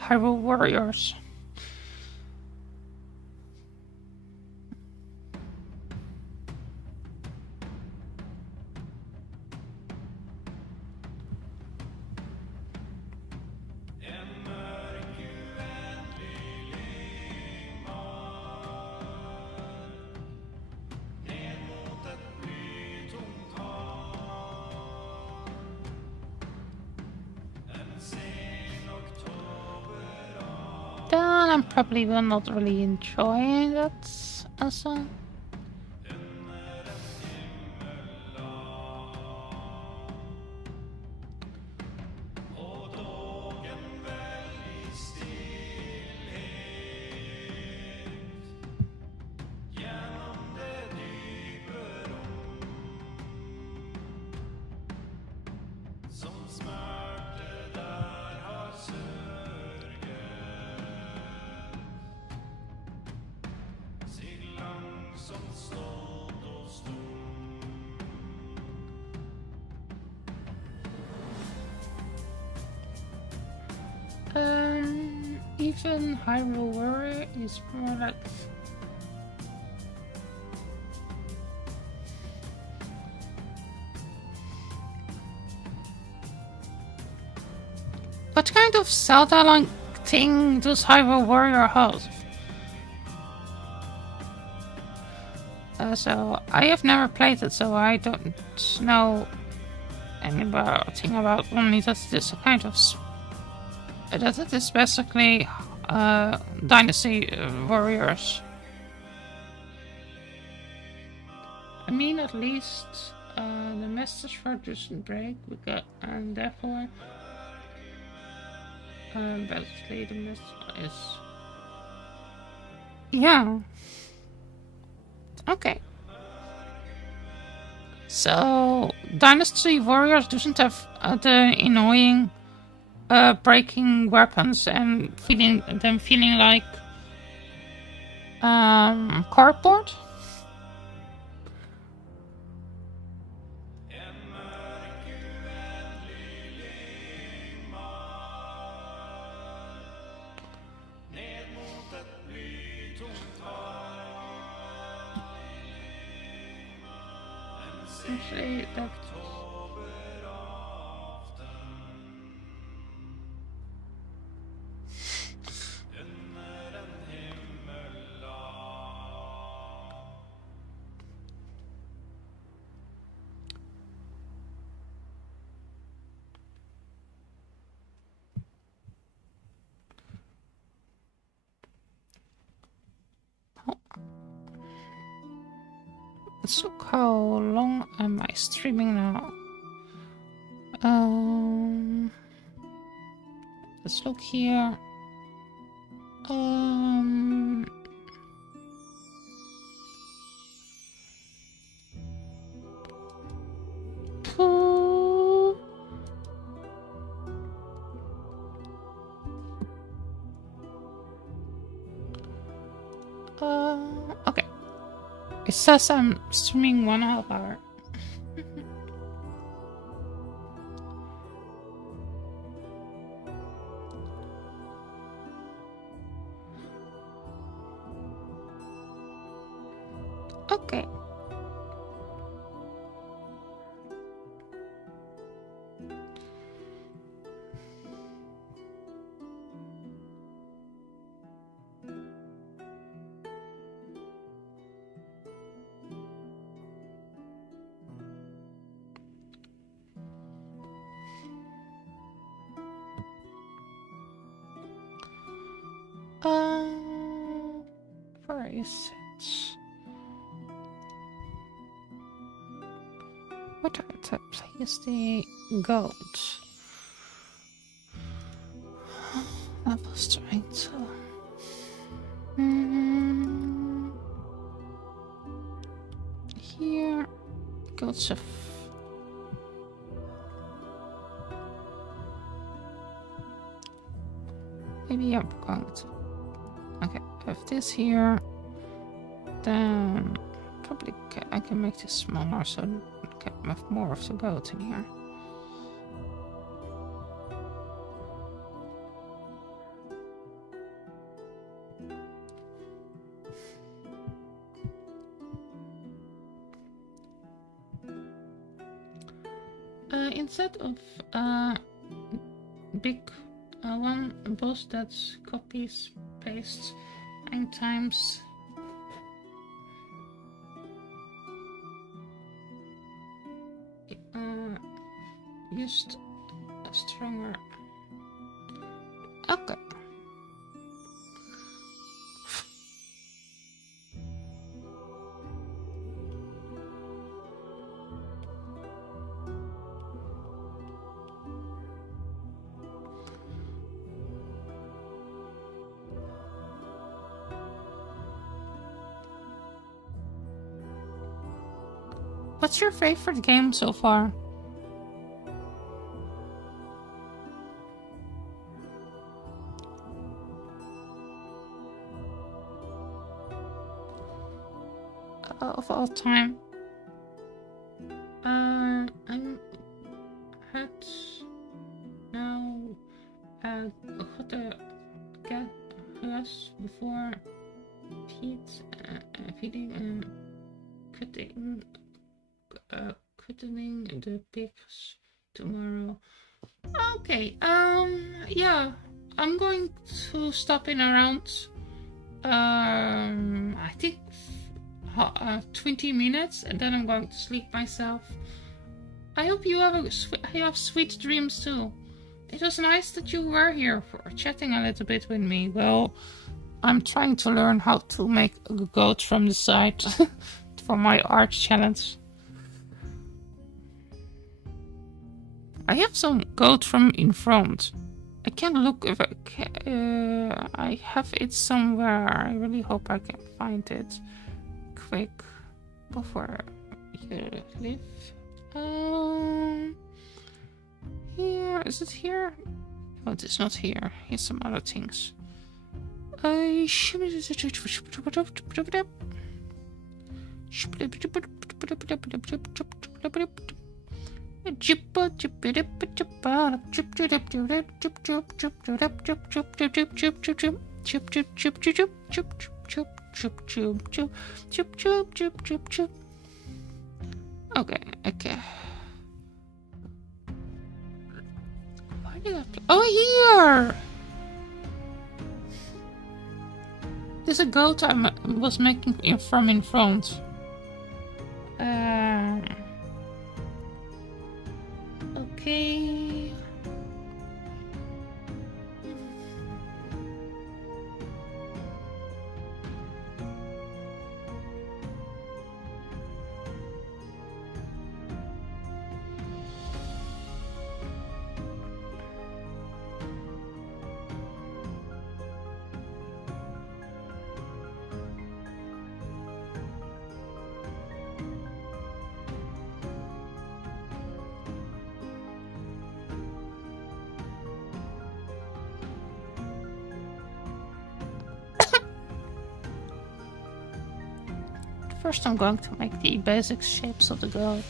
Hyrule Warriors. Then I'm probably not really enjoying that also. Even Hyrule Warrior is more like what kind of Zelda-like thing does Hyrule Warrior have? So I have never played it, so I don't know anything about only that it is a kind of that it is basically Dynasty Warriors. I mean, at least the Master Sword doesn't break, and therefore basically the Master is yeah. Okay. So Dynasty Warriors doesn't have the annoying breaking weapons and feeling like cardboard. Actually, that let's look how long am I streaming now. Let's look here. Okay. It says I'm streaming 1.5 hours. Okay. Where is it? What are the place the gold? I was trying to. Here, go to. Maybe I'm going to have this here. Then probably I can make this smaller so I can have more of the goat in here. Instead of big one boss that copies, pastes, and times used a stronger. Okay. What's your favorite game so far? Of all time? I'm had now got a gas before feeding and cutting the pigs tomorrow. Okay, yeah, I'm going to stop in around I think 20 minutes, and then I'm going to sleep myself. I hope you have sweet dreams too. It was nice that you were here for chatting a little bit with me. Well, I'm trying to learn how to make a goat from the side for my art challenge. I have some goat from in front. I can look if I have it somewhere. I really hope I can find it quick before you leave. Here, is it here? Oh, it is not here. Here's some other things. Okay. Why did I play? Oh, here! There's a goat I was making from in front. Okay. First I'm going to make the basic shapes of the goat.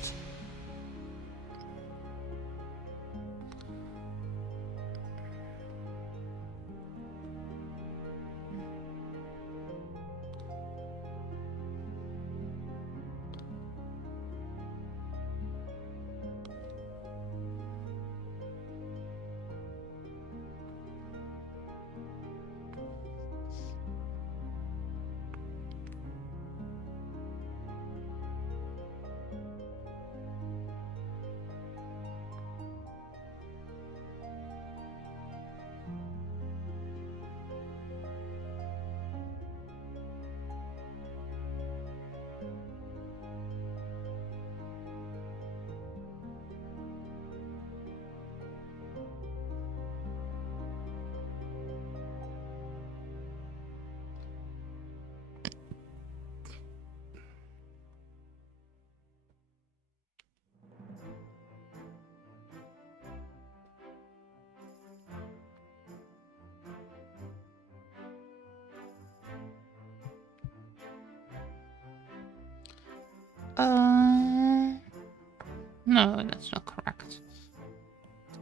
No, that's not correct.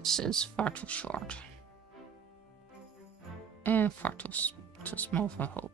This is far too short. And far too small for Hove.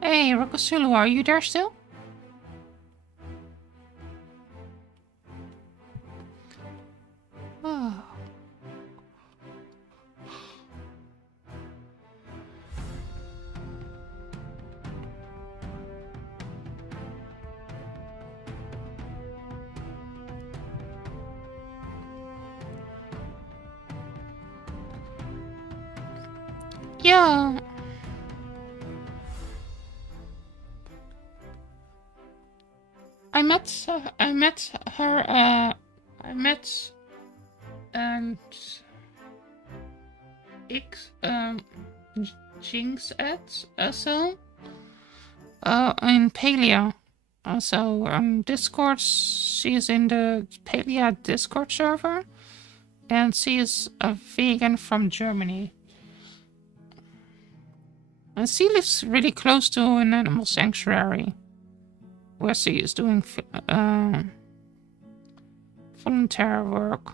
Hey, Rokosulu, are you there still? Oh. Yeah. I met her, and X, Jinx at so in Palia. So on Discord, she is in the Palia Discord server, and she is a vegan from Germany. And she lives really close to an animal sanctuary, where she is doing volunteer work.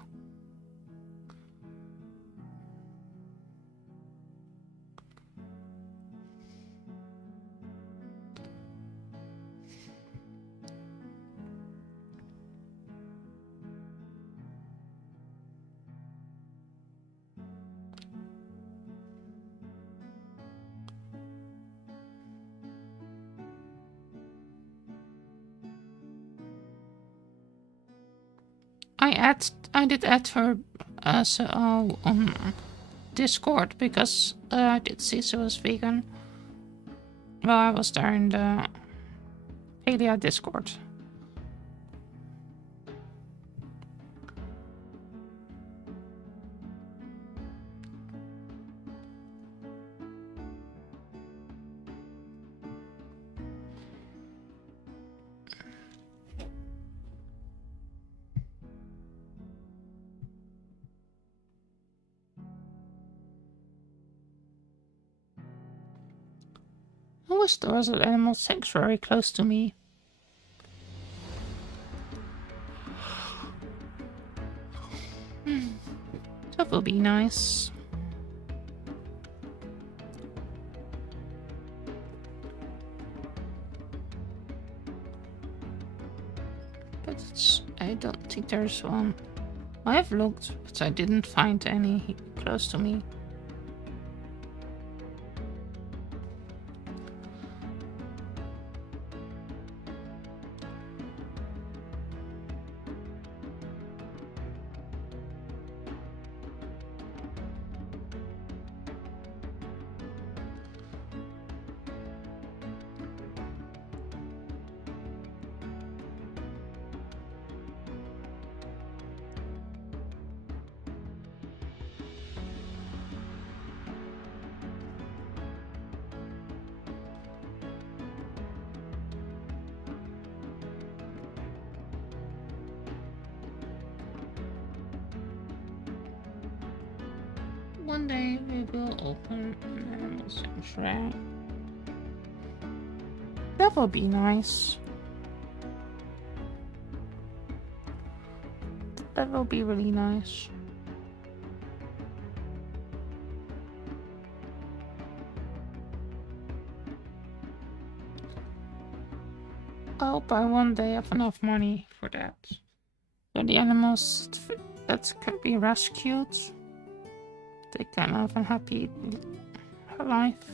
I did add her on Discord because I did see she was vegan. Well, I was there in the Palia Discord. I wish there was an animal sanctuary close to me. That would be nice. But I don't think there's one. I've looked, but I didn't find any close to me. One day we will open an animal sanctuary. That will be nice. That will be really nice. I hope I one day have enough money for that. So the animals that can be rescued, they can have a happy life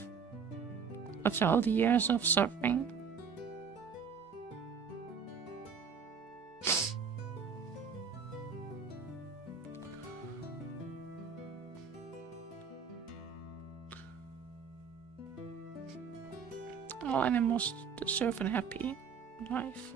after all the years of suffering. All animals deserve a happy life.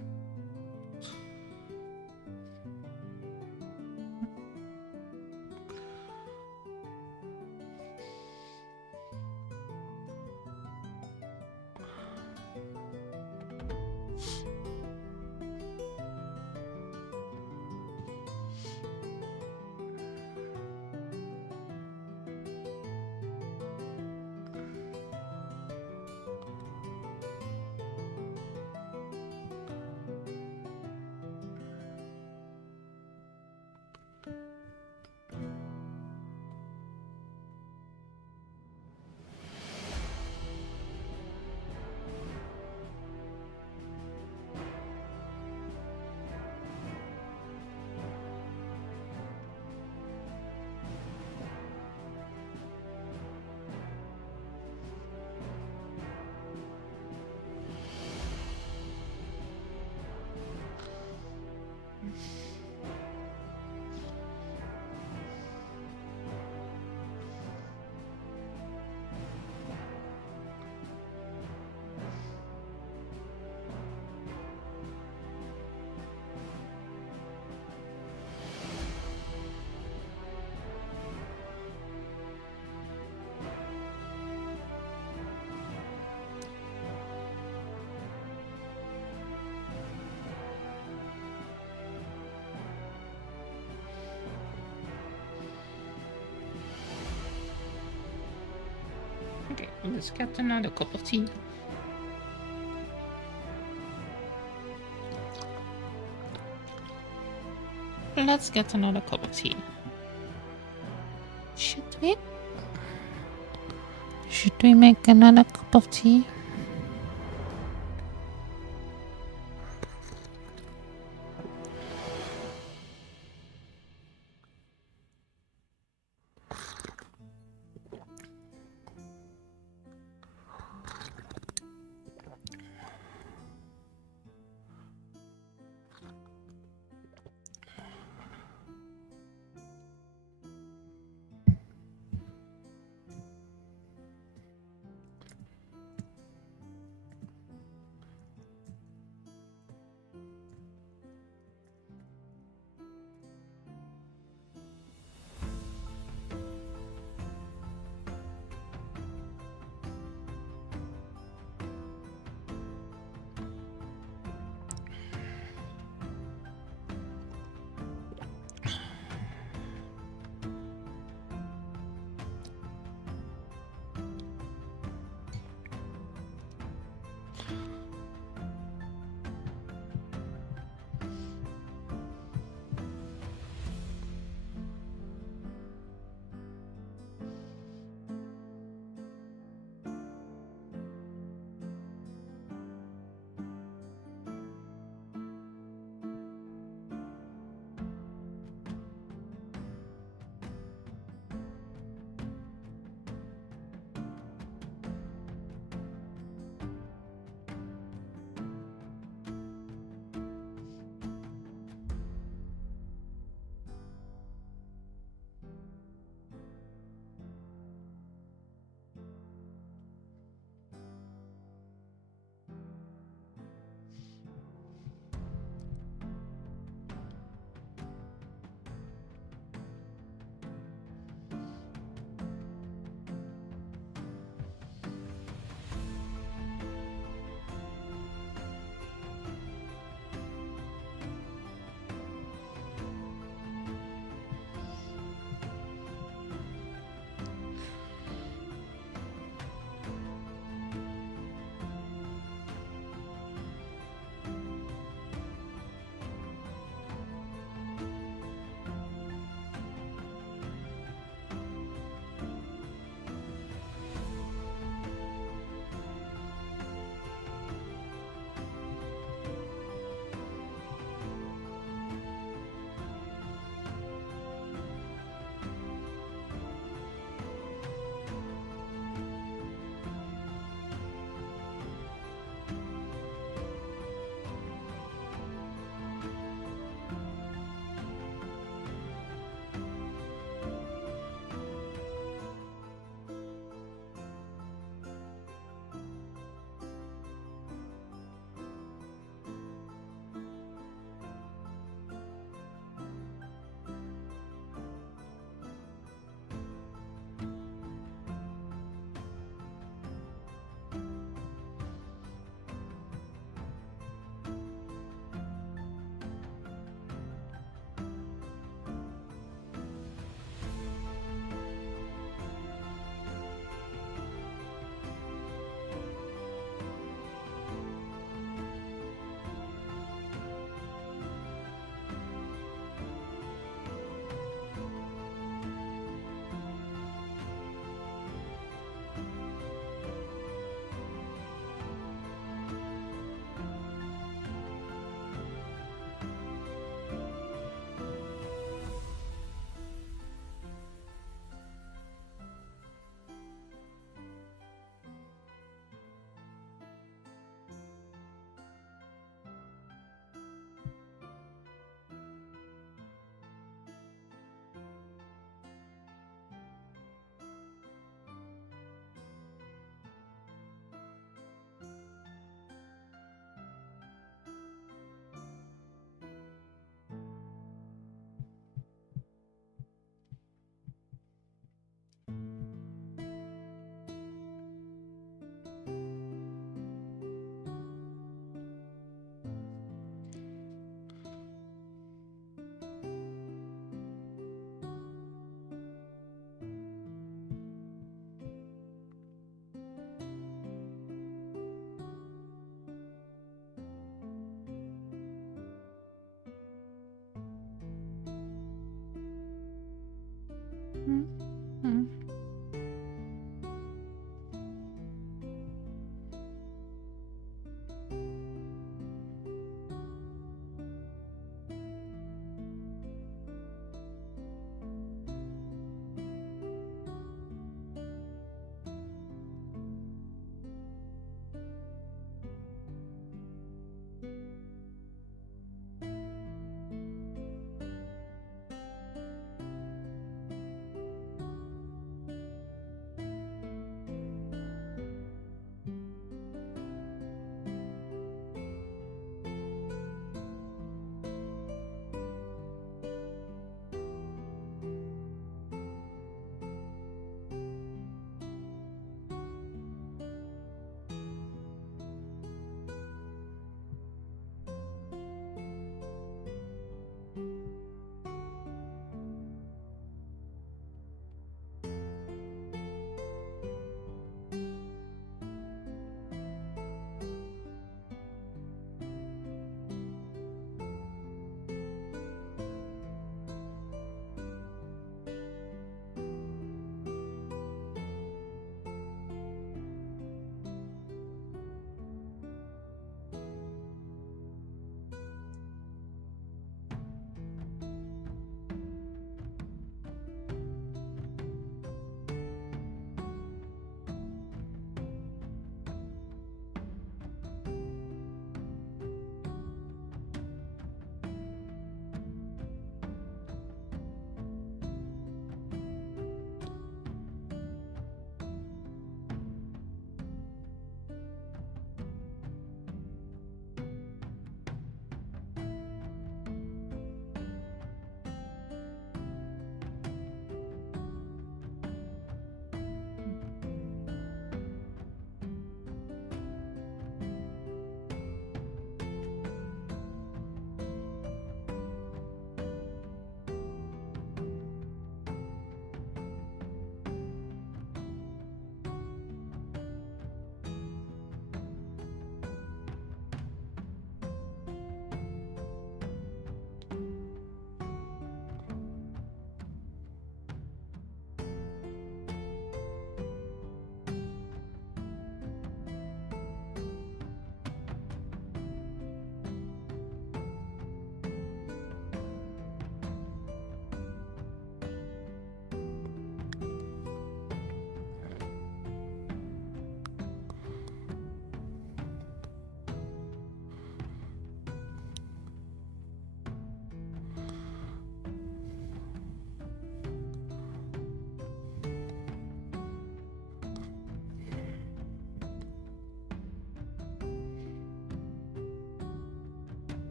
Okay, let's get another cup of tea. Let's get another cup of tea. Should we? Should we make another cup of tea?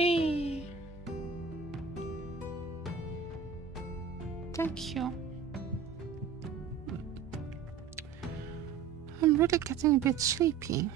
Hey. Thank you. I'm really getting a bit sleepy.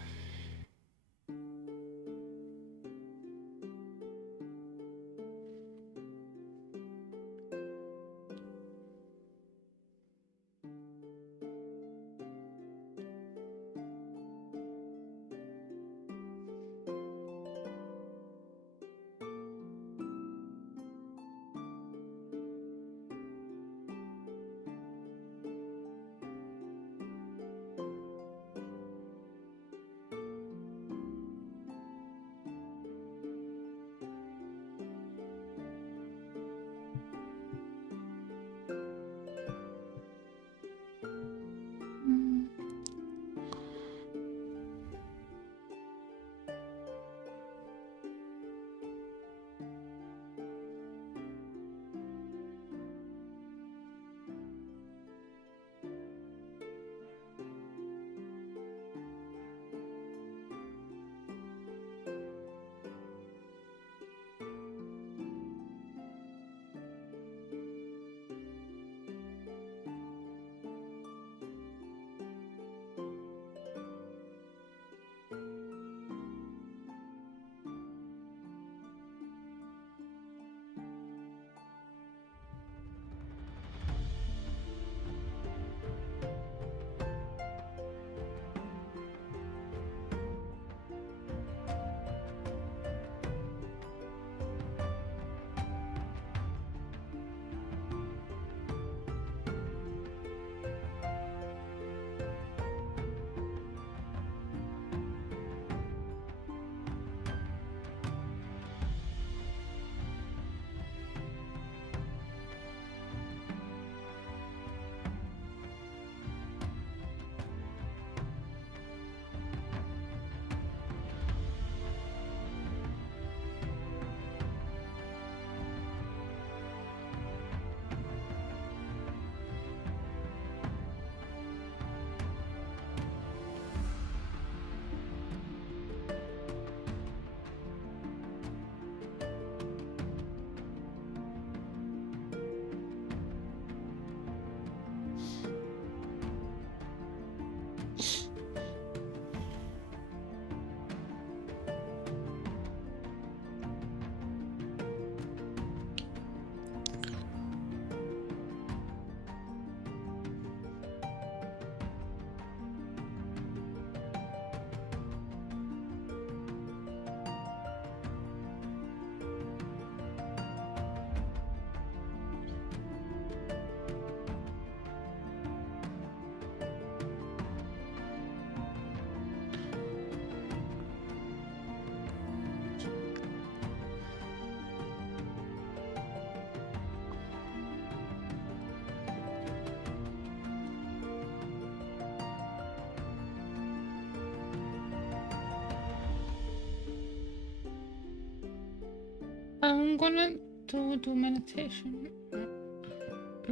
I'm gonna do meditation a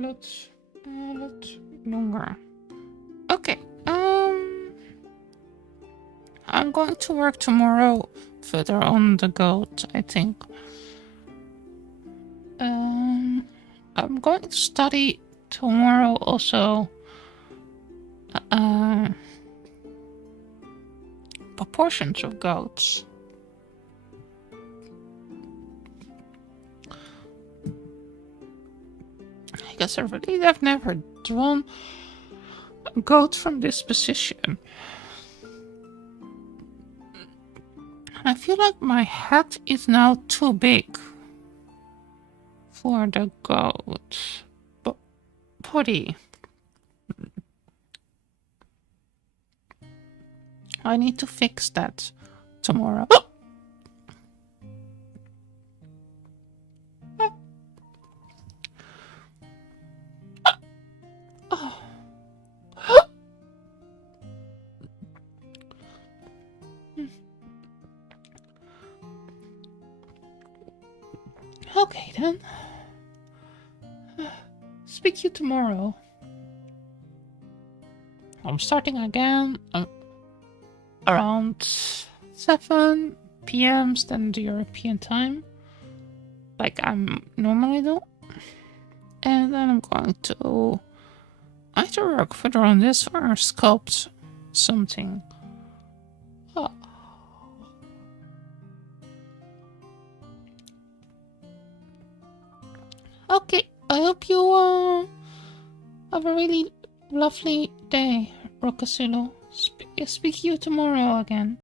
lot longer. Okay, I'm going to work tomorrow further on the goat, I think. I'm going to study tomorrow also proportions of goats. Because I've never drawn a goat from this position. I feel like my head is now too big for the goat body. I need to fix that tomorrow. Okay then. Speak to you tomorrow. I'm starting again around 7 p.m. than the European time, like I normally do. And then I'm going to... I have to work further on this or sculpt something. Oh. Okay, I hope you have a really lovely day, Rocasilo. Speak to you tomorrow again.